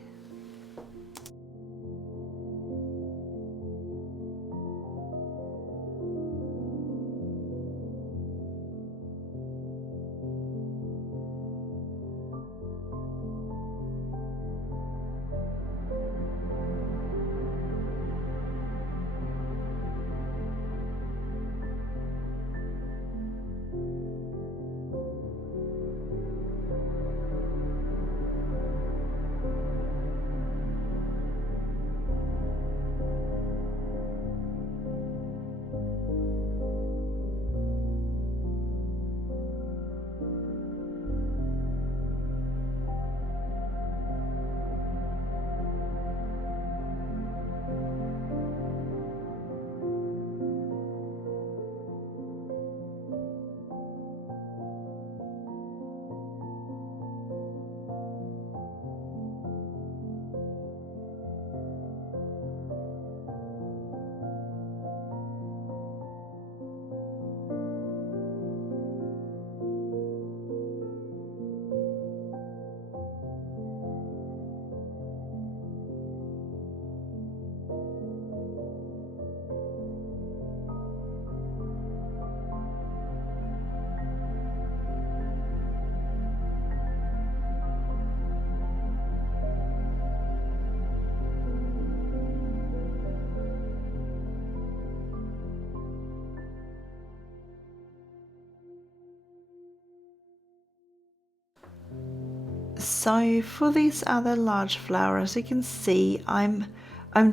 So for these other large flowers, you can see I'm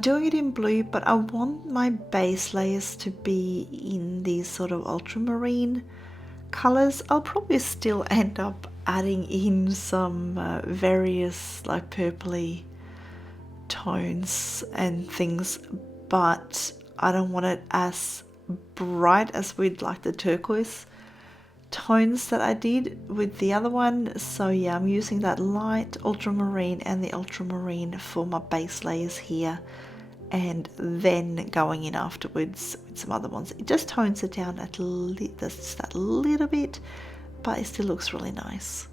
doing it in blue, but I want my base layers to be in these sort of ultramarine colors. I'll probably still end up adding in some various like purpley tones and things, but I don't want it as bright as we'd like the turquoise tones that I did with the other one. So yeah, I'm using that light ultramarine and the ultramarine for my base layers here, and then going in afterwards with some other ones. It just tones it down just that little bit, but it still looks really nice.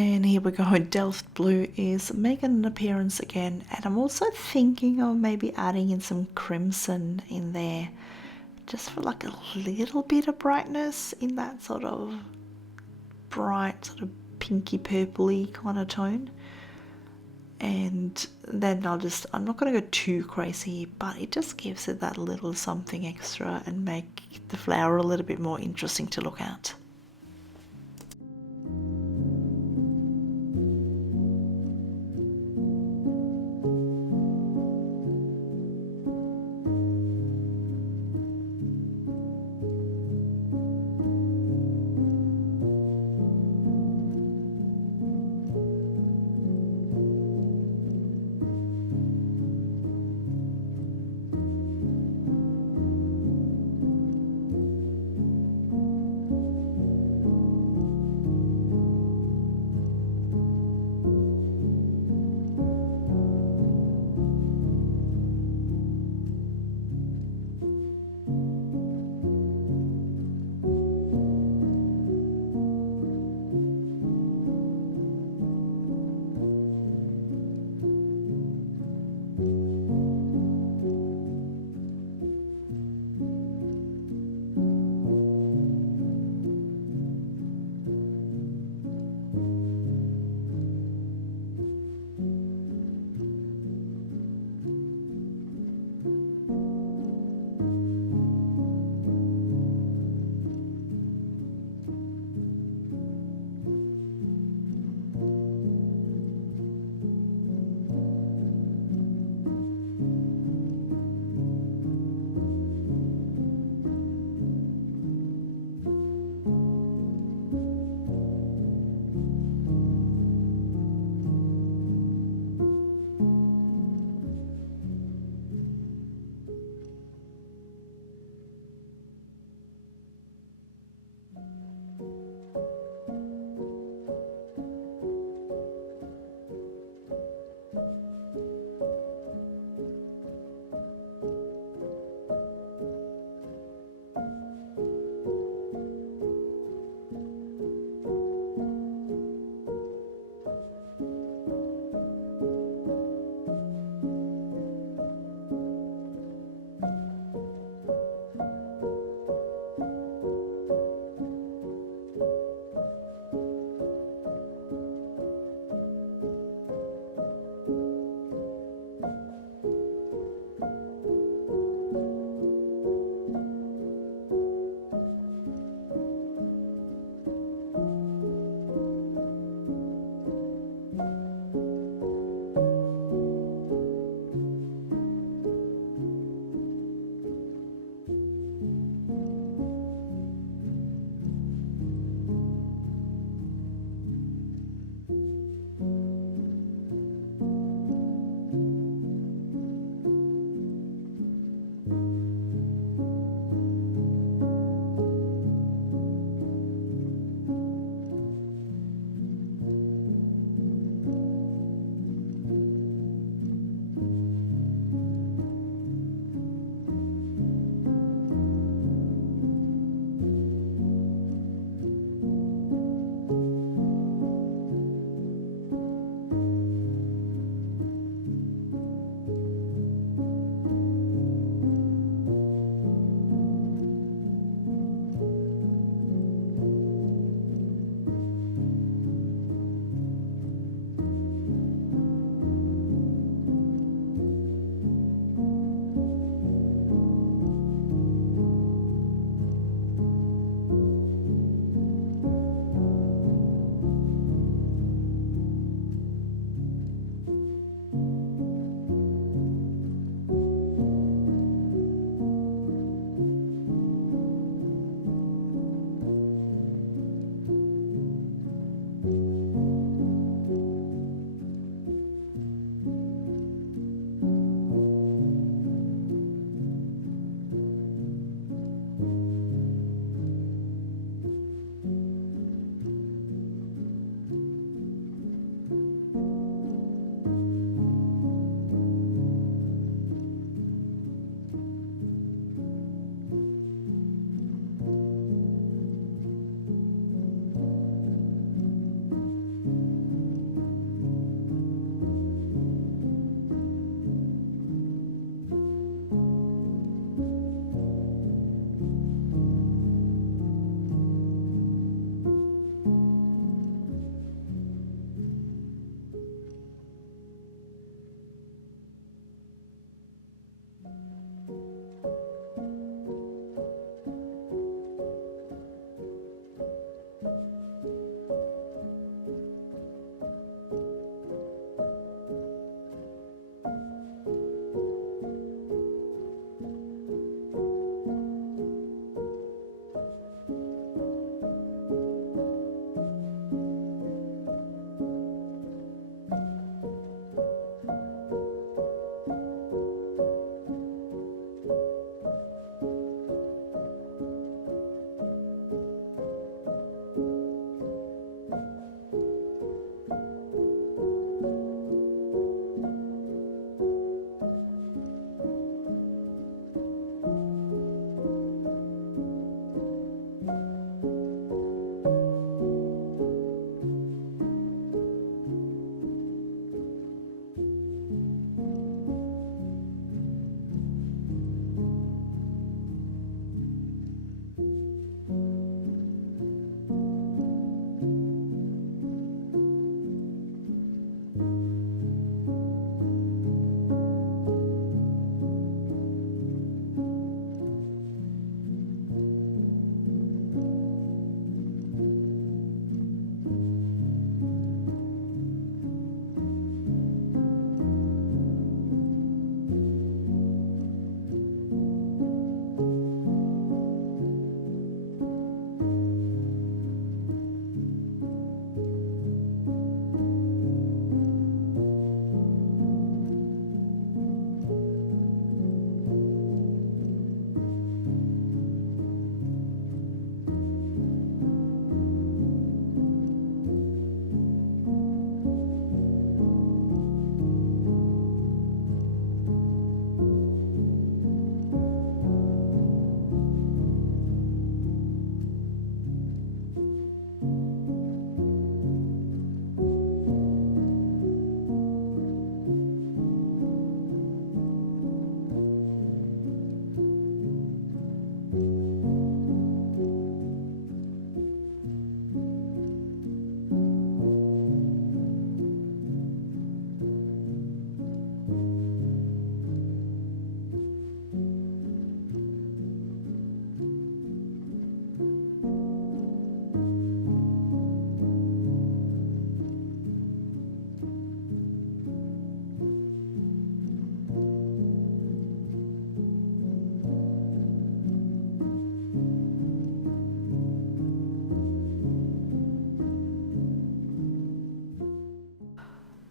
And here we go, Delft Blue is making an appearance again, and I'm also thinking of maybe adding in some crimson in there, just for like a little bit of brightness in that sort of bright, sort of pinky purpley kind of tone. And then I'm not going to go too crazy, but it just gives it that little something extra and make the flower a little bit more interesting to look at.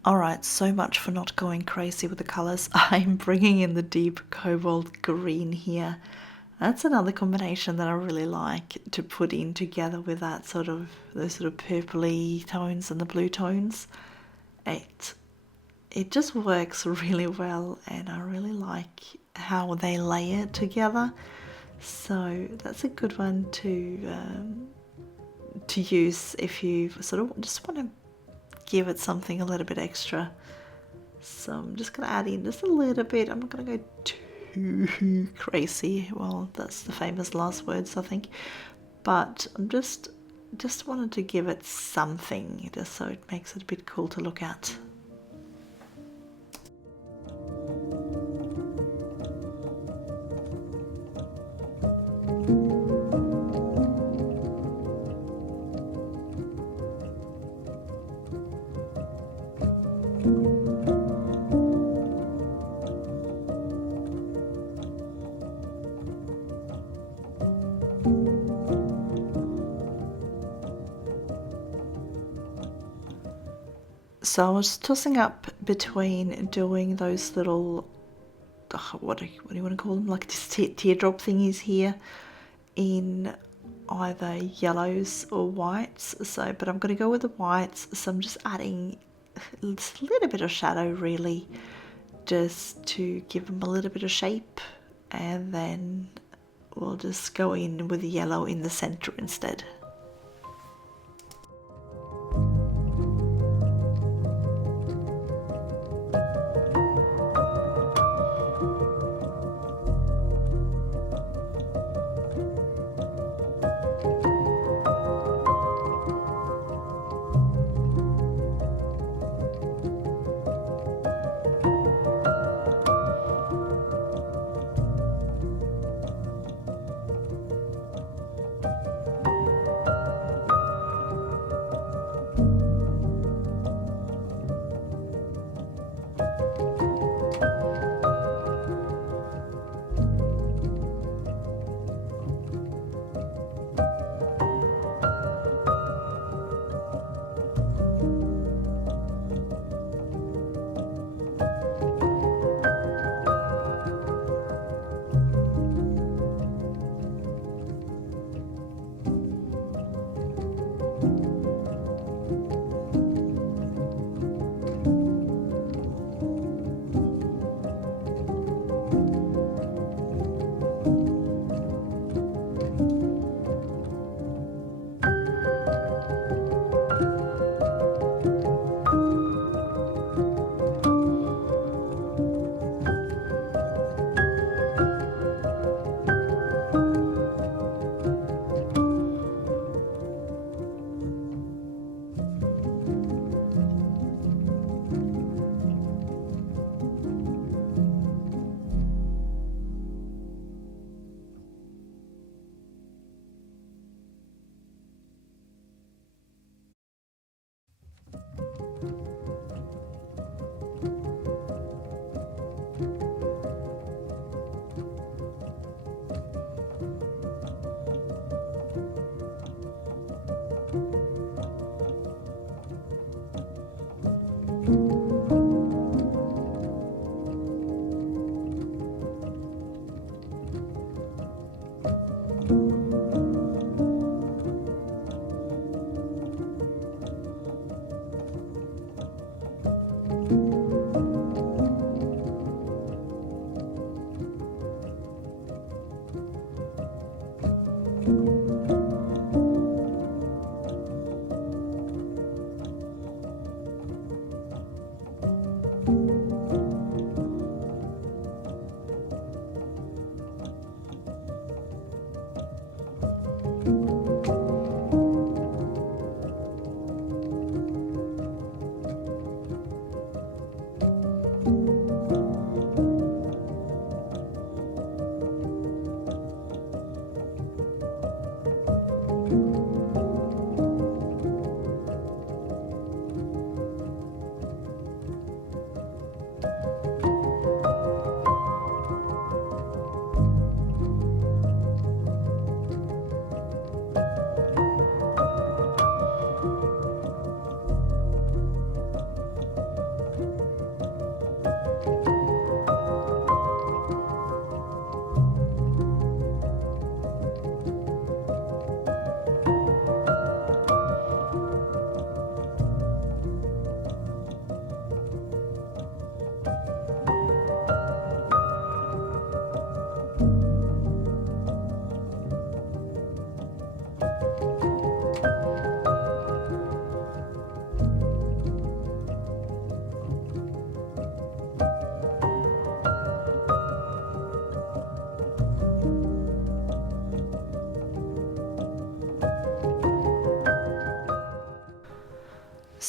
Alright, so much for not going crazy with the colours. I'm bringing in the deep cobalt green here. That's another combination that I really like to put in together with that those sort of purpley tones and the blue tones. It just works really well, and I really like how they layer together. So that's a good one to use if you sort of just want to give it something a little bit extra. So I'm just going to add in just a little bit. I'm not going to go too crazy. Well, that's the famous last words, I think. But I'm just wanted to give it something, just so it makes it a bit cool to look at. So I was tossing up between doing those little, what do you want to call them, like just teardrop thingies here in either yellows or whites. So, but I'm going to go with the whites. So I'm just adding a little bit of shadow, really, just to give them a little bit of shape, and then we'll just go in with the yellow in the center instead.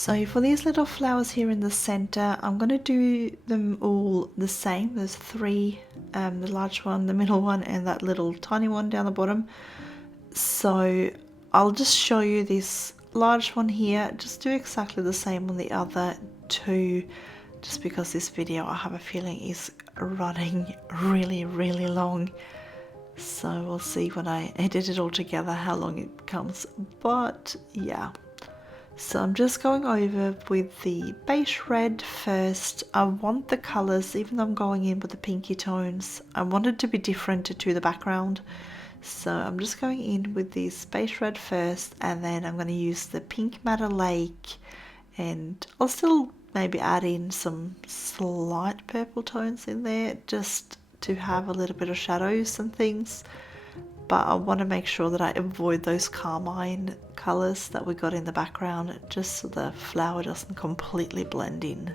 So for these little flowers here in the center, I'm going to do them all the same. There's three, the large one, the middle one, and that little tiny one down the bottom. So I'll just show you this large one here, just do exactly the same on the other two, just because this video, I have a feeling, is running really long. So we'll see when I edit it all together how long it comes, but yeah. So I'm just going over with the Beige-Red first. I want the colours, even though I'm going in with the pinky tones, I want it to be different to the background. So I'm just going in with this Beige-Red first, and then I'm going to use the Pink Madder Lake, and I'll still maybe add in some slight purple tones in there just to have a little bit of shadows and things. But I want to make sure that I avoid those carmine colours that we got in the background, just so the flower doesn't completely blend in.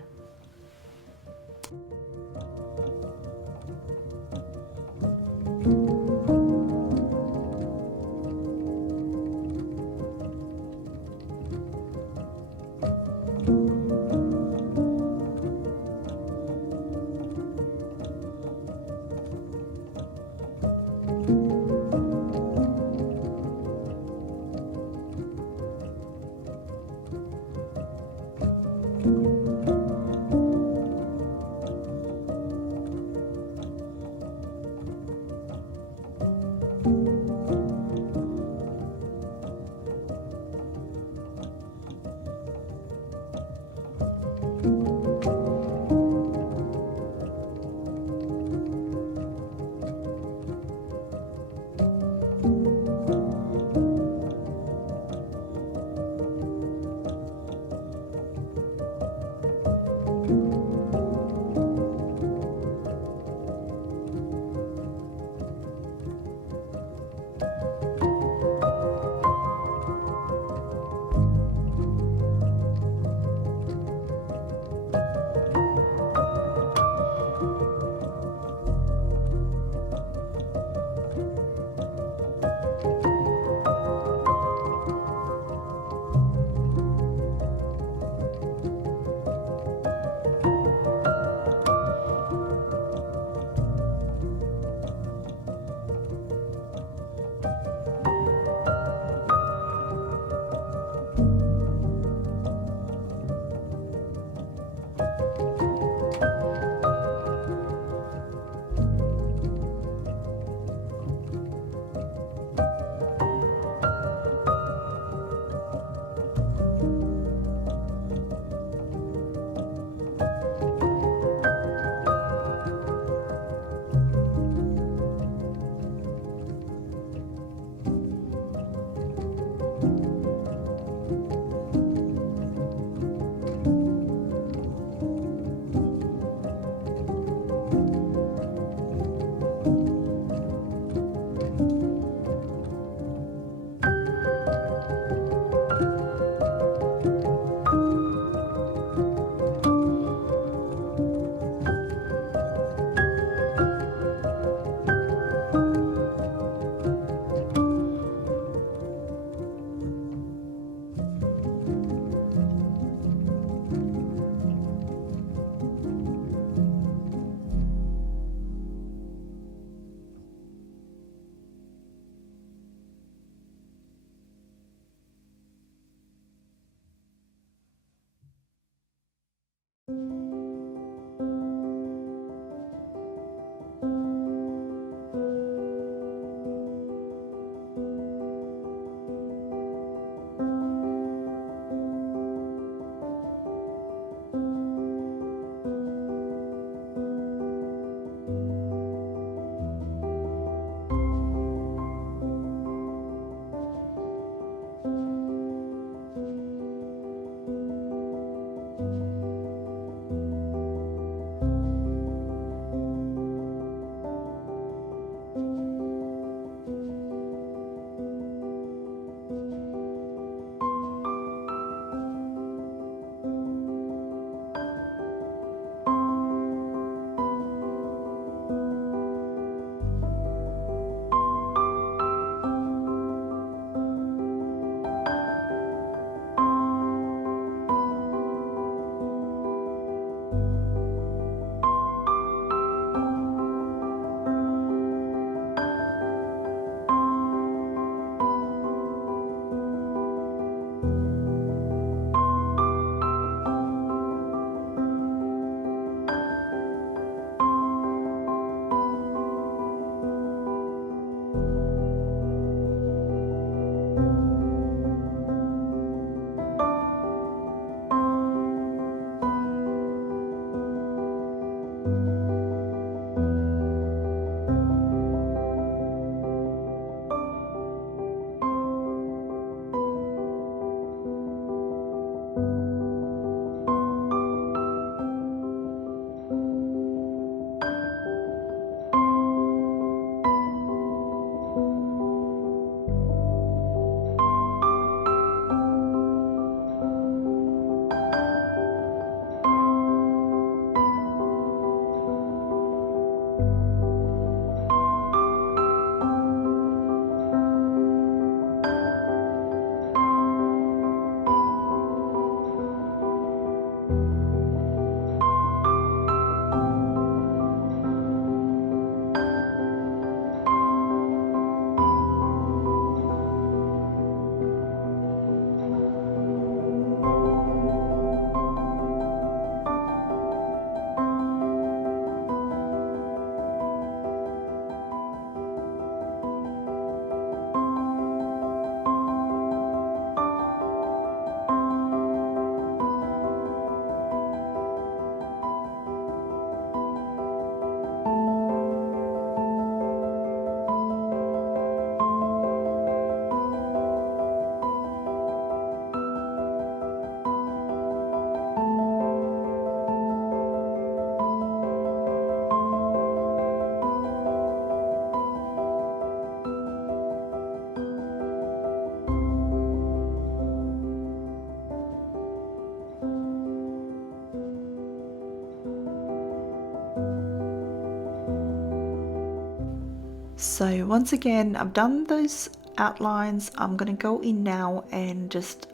So once again, I've done those outlines. I'm going to go in now and just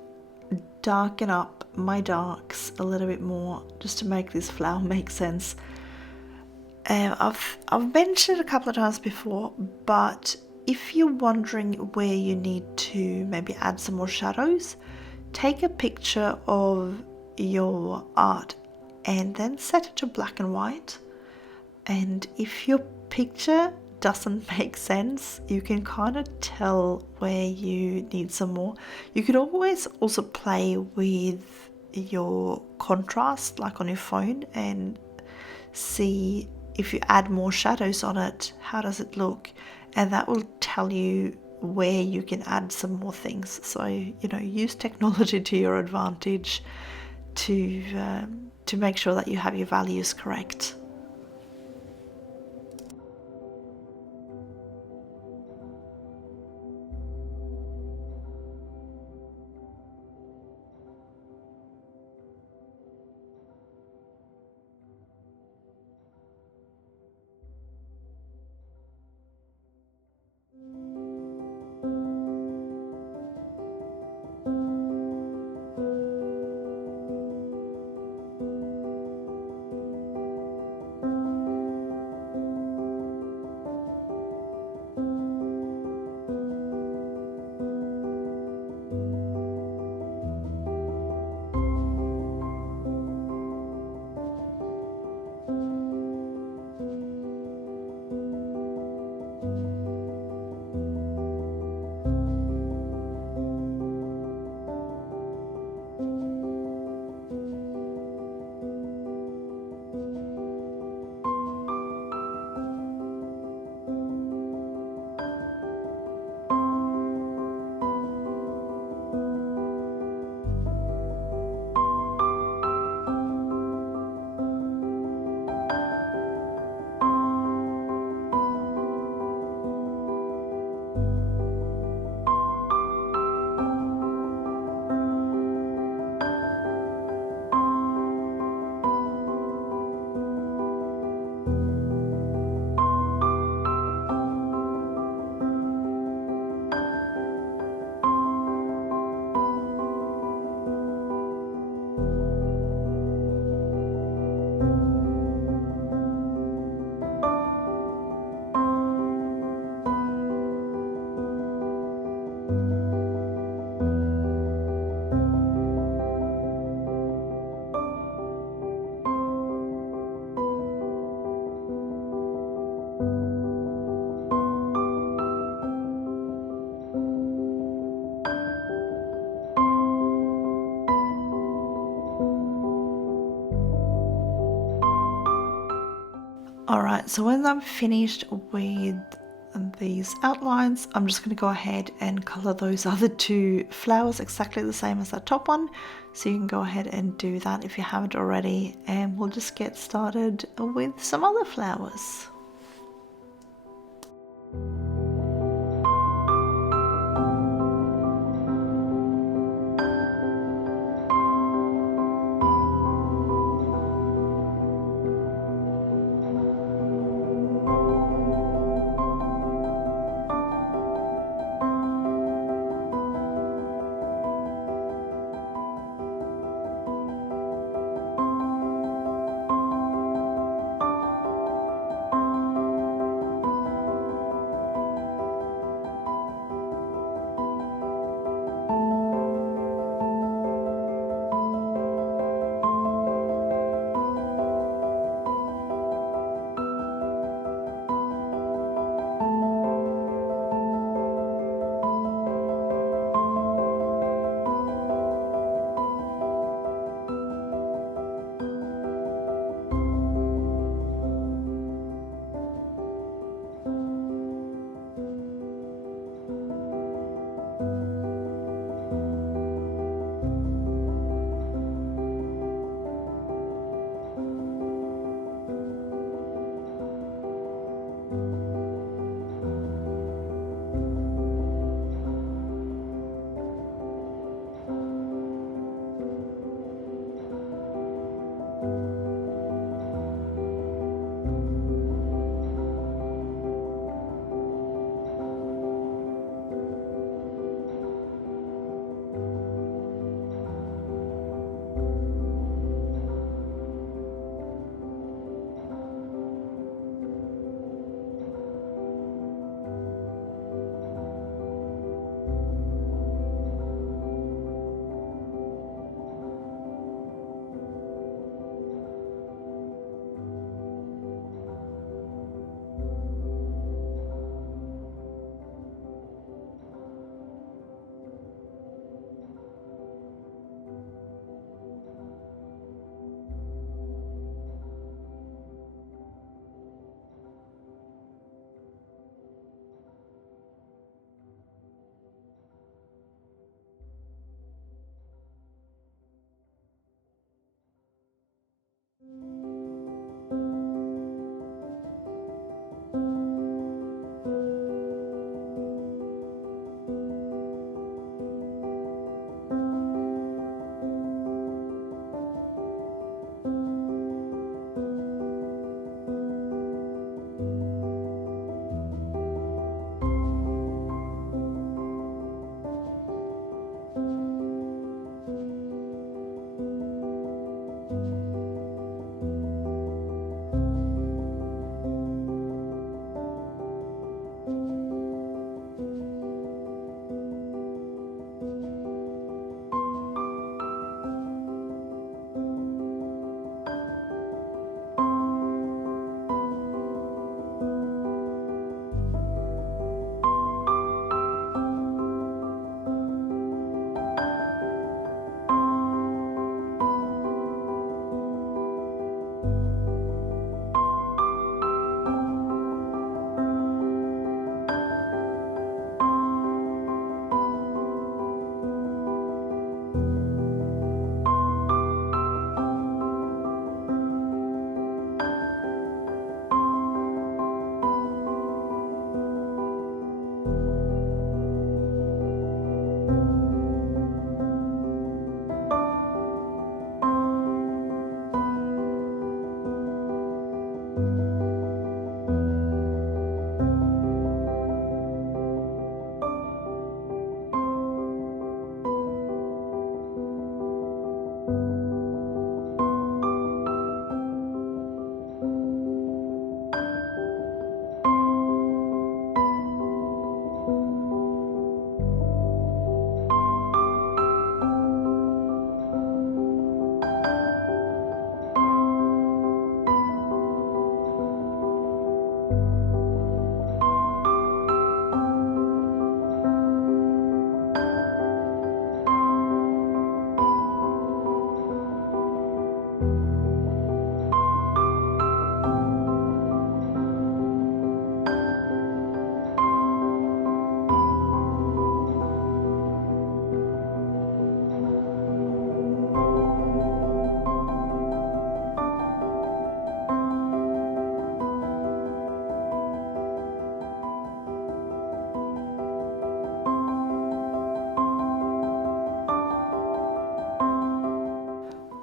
darken up my darks a little bit more just to make this flower make sense. I've mentioned it a couple of times before, but if you're wondering where you need to maybe add some more shadows, take a picture of your art and then set it to black and white. And if your picture doesn't make sense, you can kind of tell where you need some more. You could always also play with your contrast, like on your phone, and see if you add more shadows on it, how does it look? And that will tell you where you can add some more things. So, use technology to your advantage to make sure that you have your values correct. Alright, so when I'm finished with these outlines, I'm just going to go ahead and colour those other two flowers exactly the same as that top one. So you can go ahead and do that if you haven't already, and we'll just get started with some other flowers.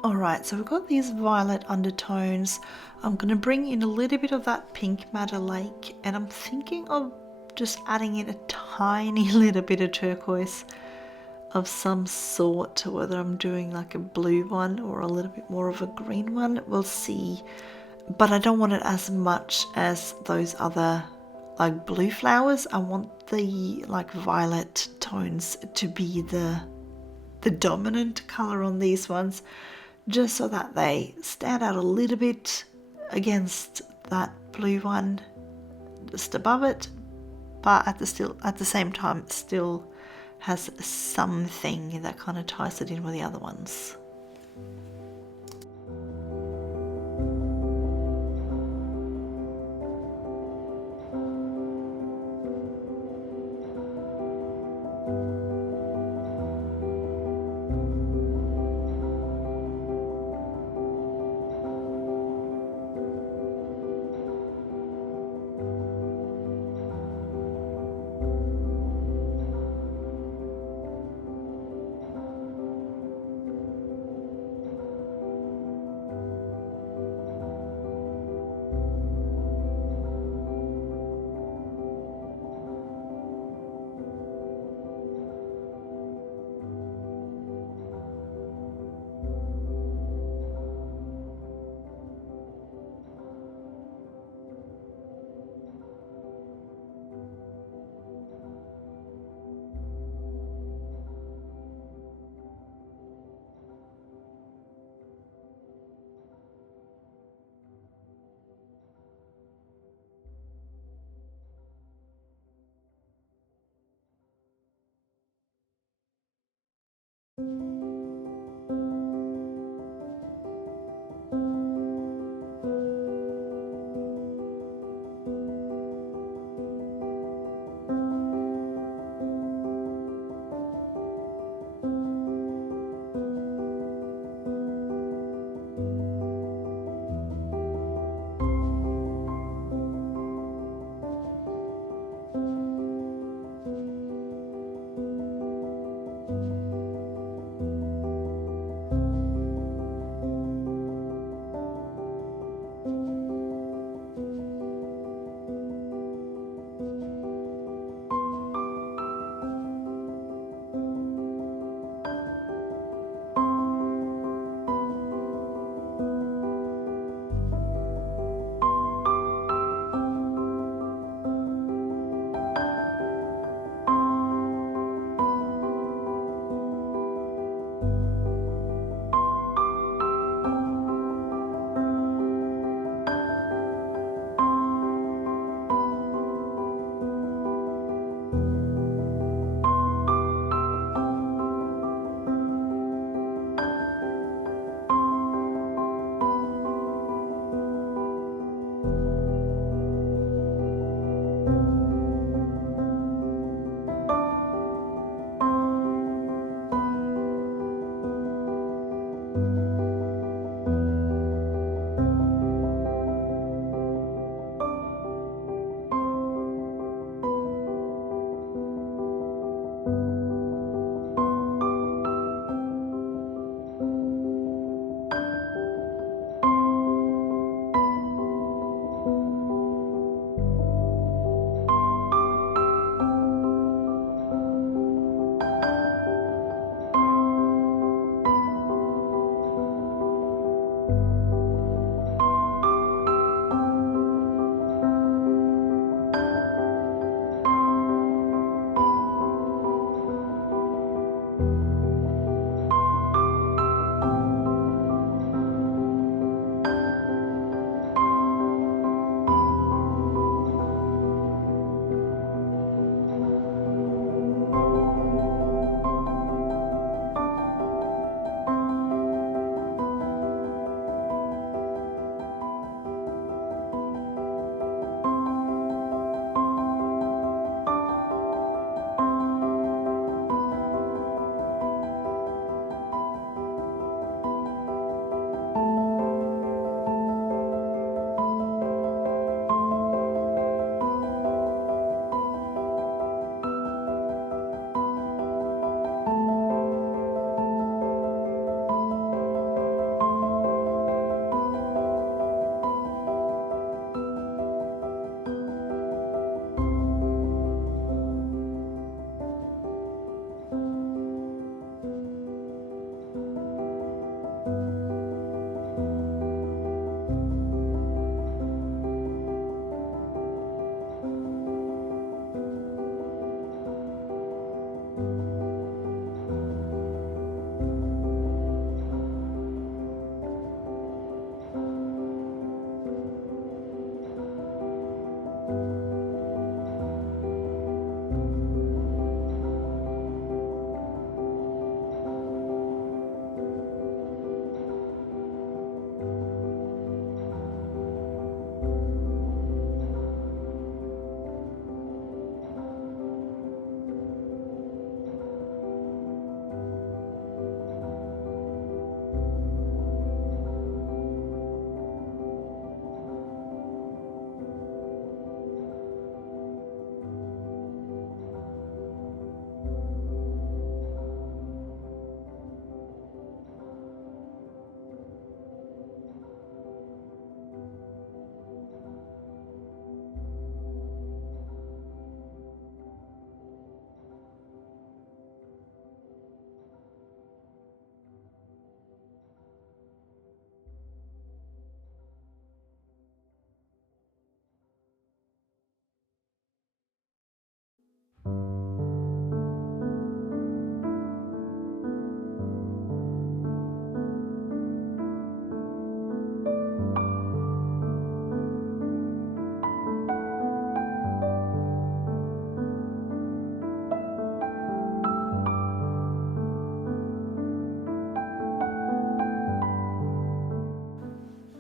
Alright, so we've got these violet undertones. I'm going to bring in a little bit of that pink madder lake, and I'm thinking of just adding in a tiny little bit of turquoise of some sort, whether I'm doing like a blue one or a little bit more of a green one, we'll see. But I don't want it as much as those other like blue flowers. I want the like violet tones to be the dominant color on these ones, just so that they stand out a little bit against that blue one just above it, but at the same time still has something that kind of ties it in with the other ones.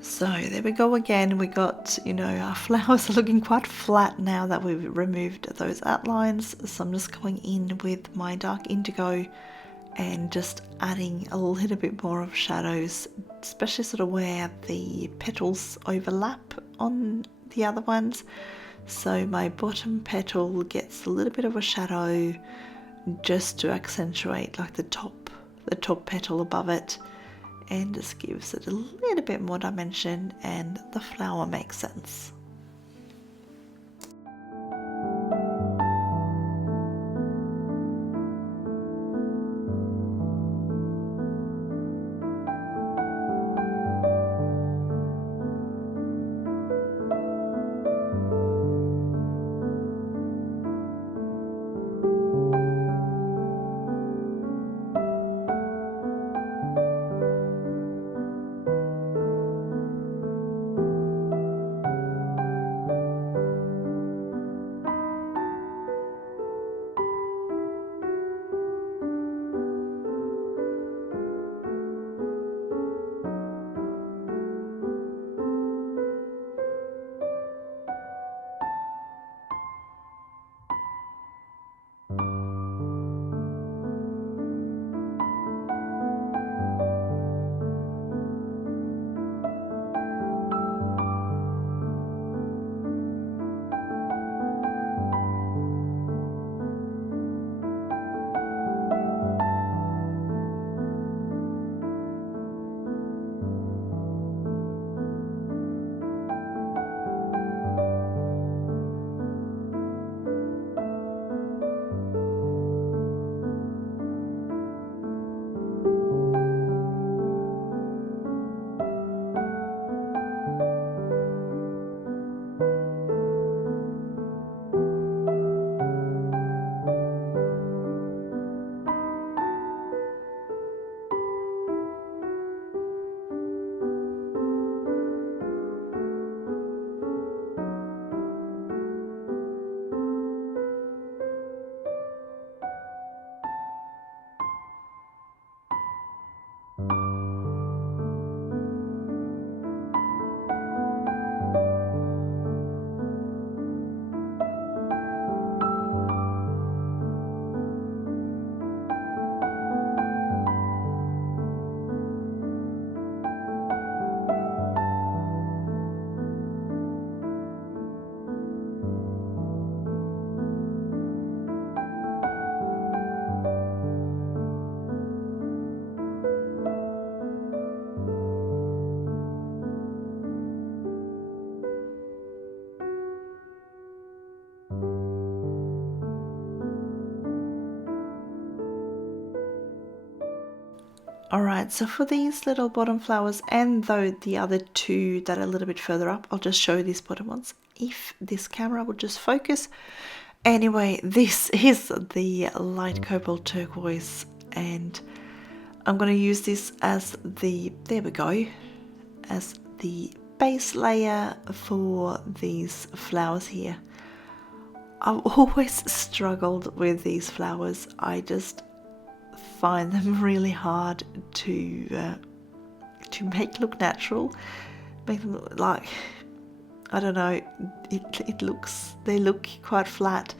So there we go again. We got, our flowers are looking quite flat now that we've removed those outlines. So I'm just going in with my dark indigo and just adding a little bit more of shadows, especially sort of where the petals overlap on the other ones. So my bottom petal gets a little bit of a shadow just to accentuate like the top petal above it, and just gives it a little bit more dimension and the flower makes sense. Alright, so for these little bottom flowers and though the other two that are a little bit further up, I'll just show these bottom ones if this camera would just focus. Anyway, this is the light cobalt turquoise and I'm going to use this as the, there we go, as the base layer for these flowers here. I've always struggled with these flowers. I just find them really hard to make look natural, make them look like, I don't know, they look quite flat,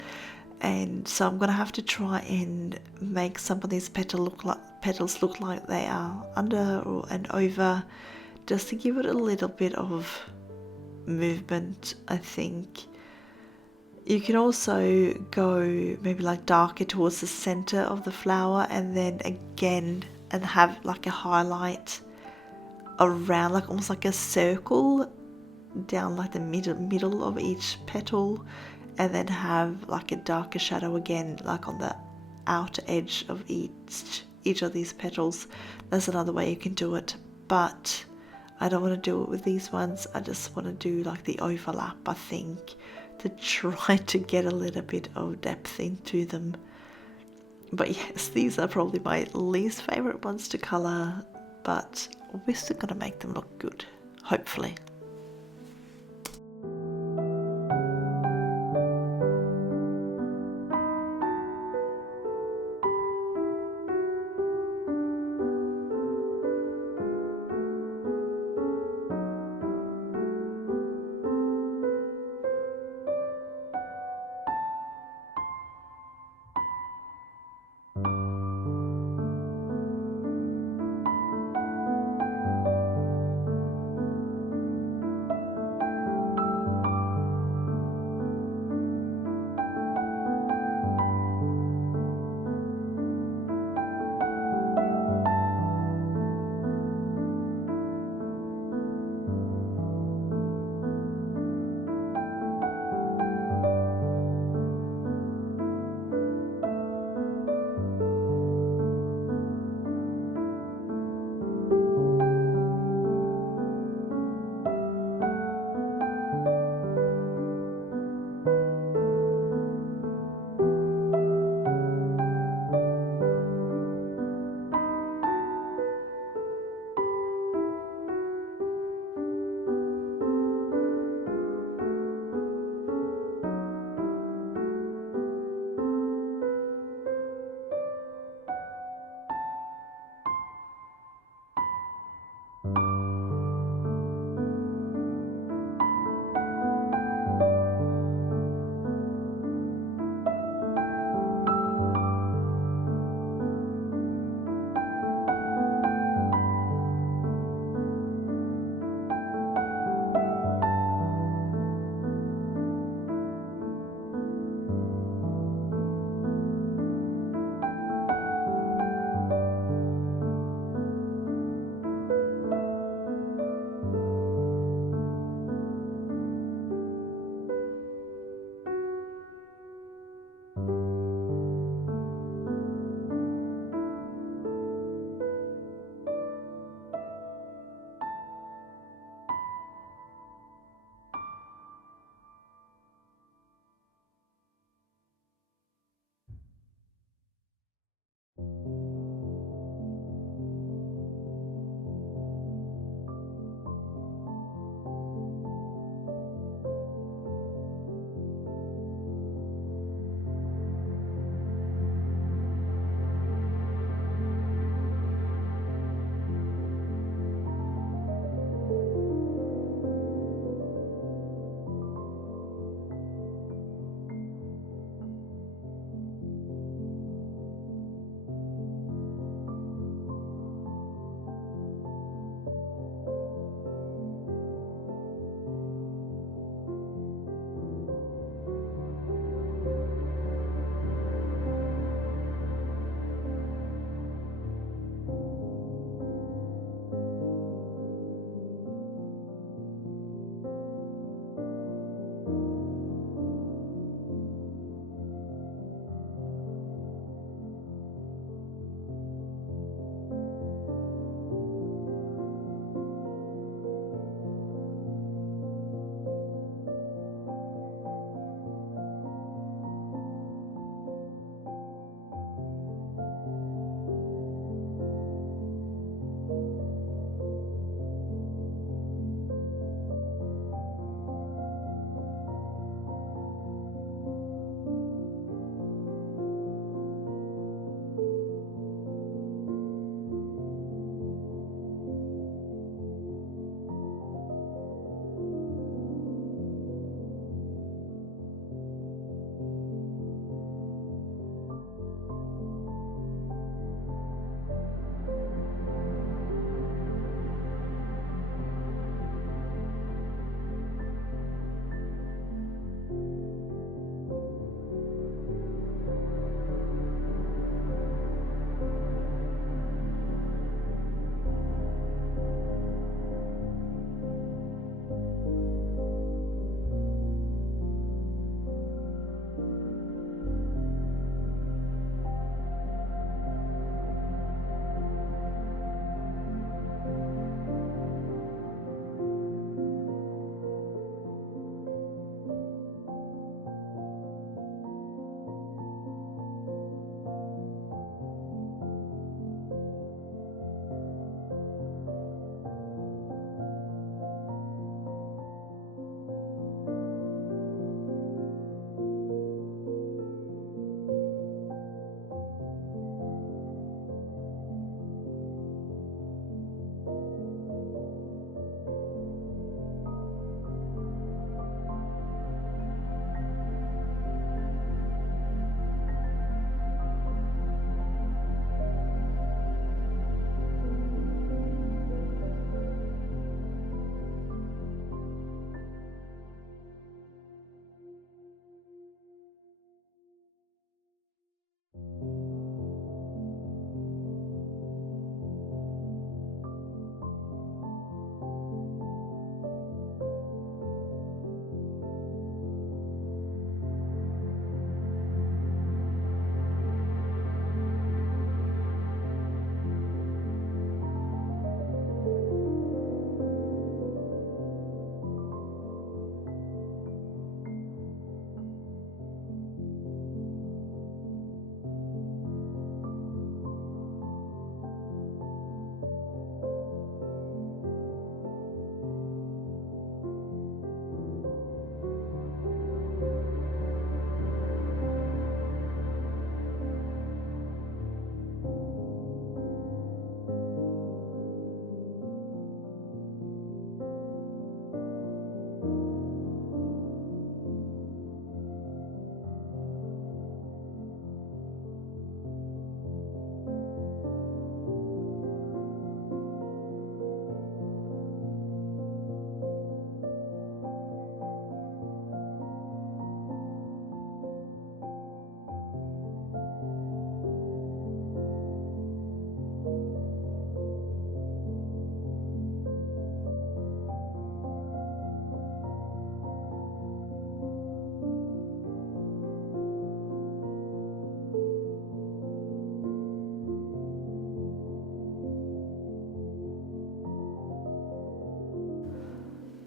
and so I'm gonna have to try and make some of these petals look like they are under and over, just to give it a little bit of movement. I think you can also go maybe like darker towards the center of the flower and then again and have like a highlight around, like almost like a circle down like the middle of each petal, and then have like a darker shadow again like on the outer edge of each of these petals. That's another way you can do it, but I don't want to do it with these ones. I just want to do like the overlap, I think, to try to get a little bit of depth into them. But yes, these are probably my least favorite ones to color, but we're still gonna make them look good, hopefully.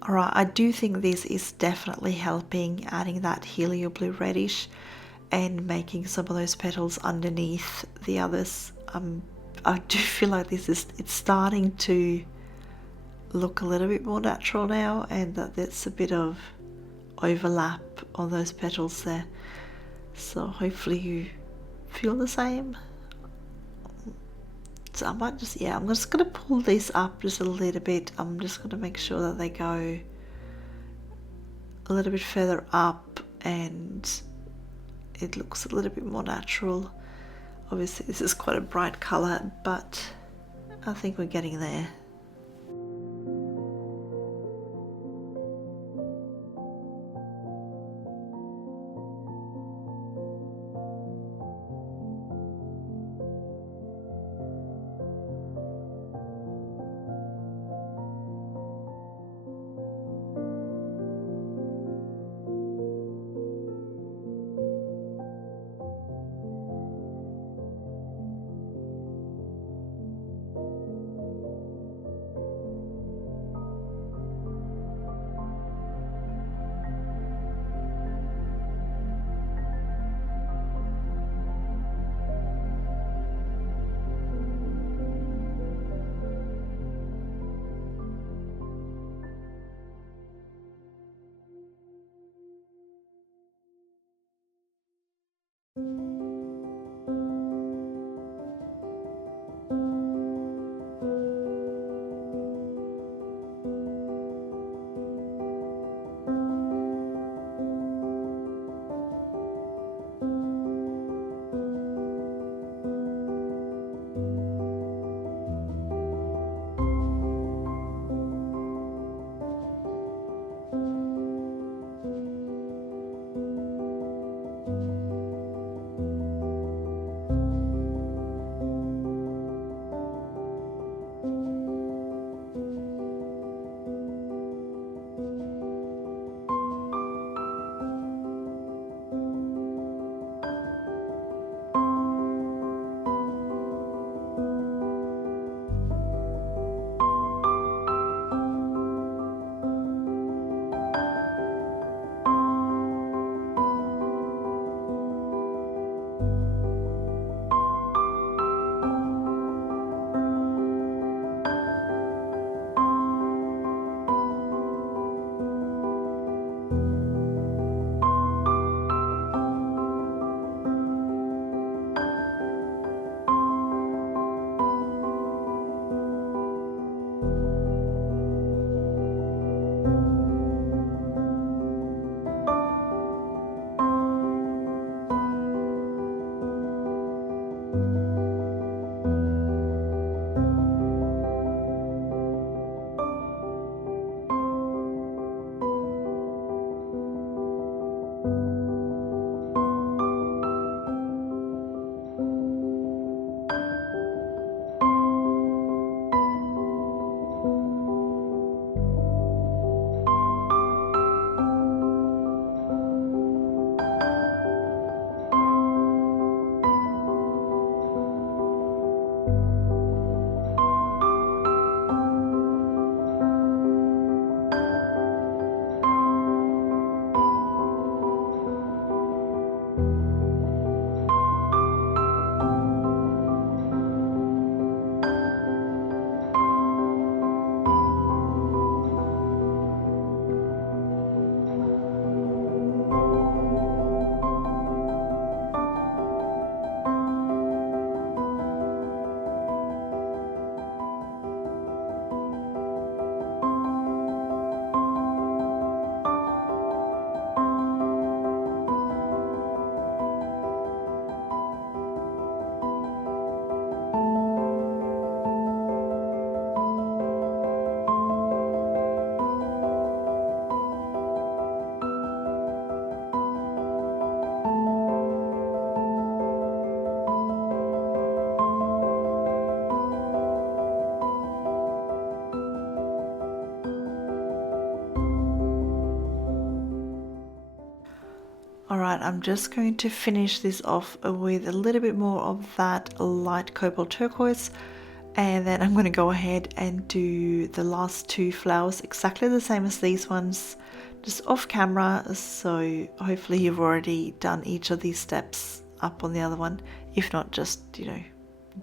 Alright, I do think this is definitely helping, adding that helio blue reddish and making some of those petals underneath the others. I do feel like it's starting to look a little bit more natural now, and that there's a bit of overlap on those petals there. So hopefully you feel the same. So I might just, I'm just going to pull these up just a little bit. I'm just going to make sure that they go a little bit further up and it looks a little bit more natural. Obviously this is quite a bright color, but I think we're getting there. Alright, I'm just going to finish this off with a little bit more of that light cobalt turquoise, And then I'm going to go ahead and do the last two flowers exactly the same as these ones, just off camera, so hopefully you've already done each of these steps up on the other one. If not, just, you know,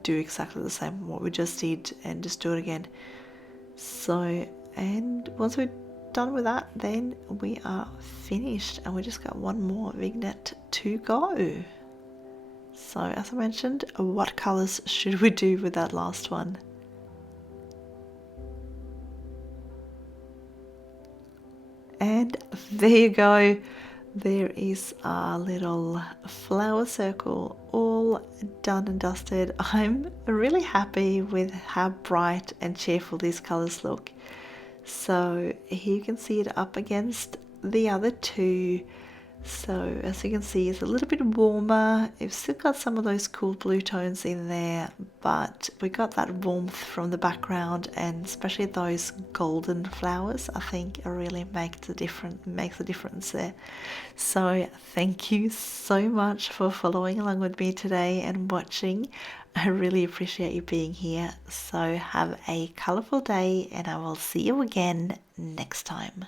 do exactly the same what we just did and just do it again. So, and once we're done with that, then we are finished and we just got one more vignette to go. So as I mentioned, what colors should we do with that last one? And there you go. There is our little flower circle all done and dusted. I'm really happy with how bright and cheerful these colors look. So here you can see it up against the other two. So as you can see, it's a little bit warmer. It's still got some of those cool blue tones in there, but we got that warmth from the background, and especially those golden flowers, I think really makes a difference there. So thank you so much for following along with me today and watching. I really appreciate you being here. So have a colourful day, and I will see you again next time.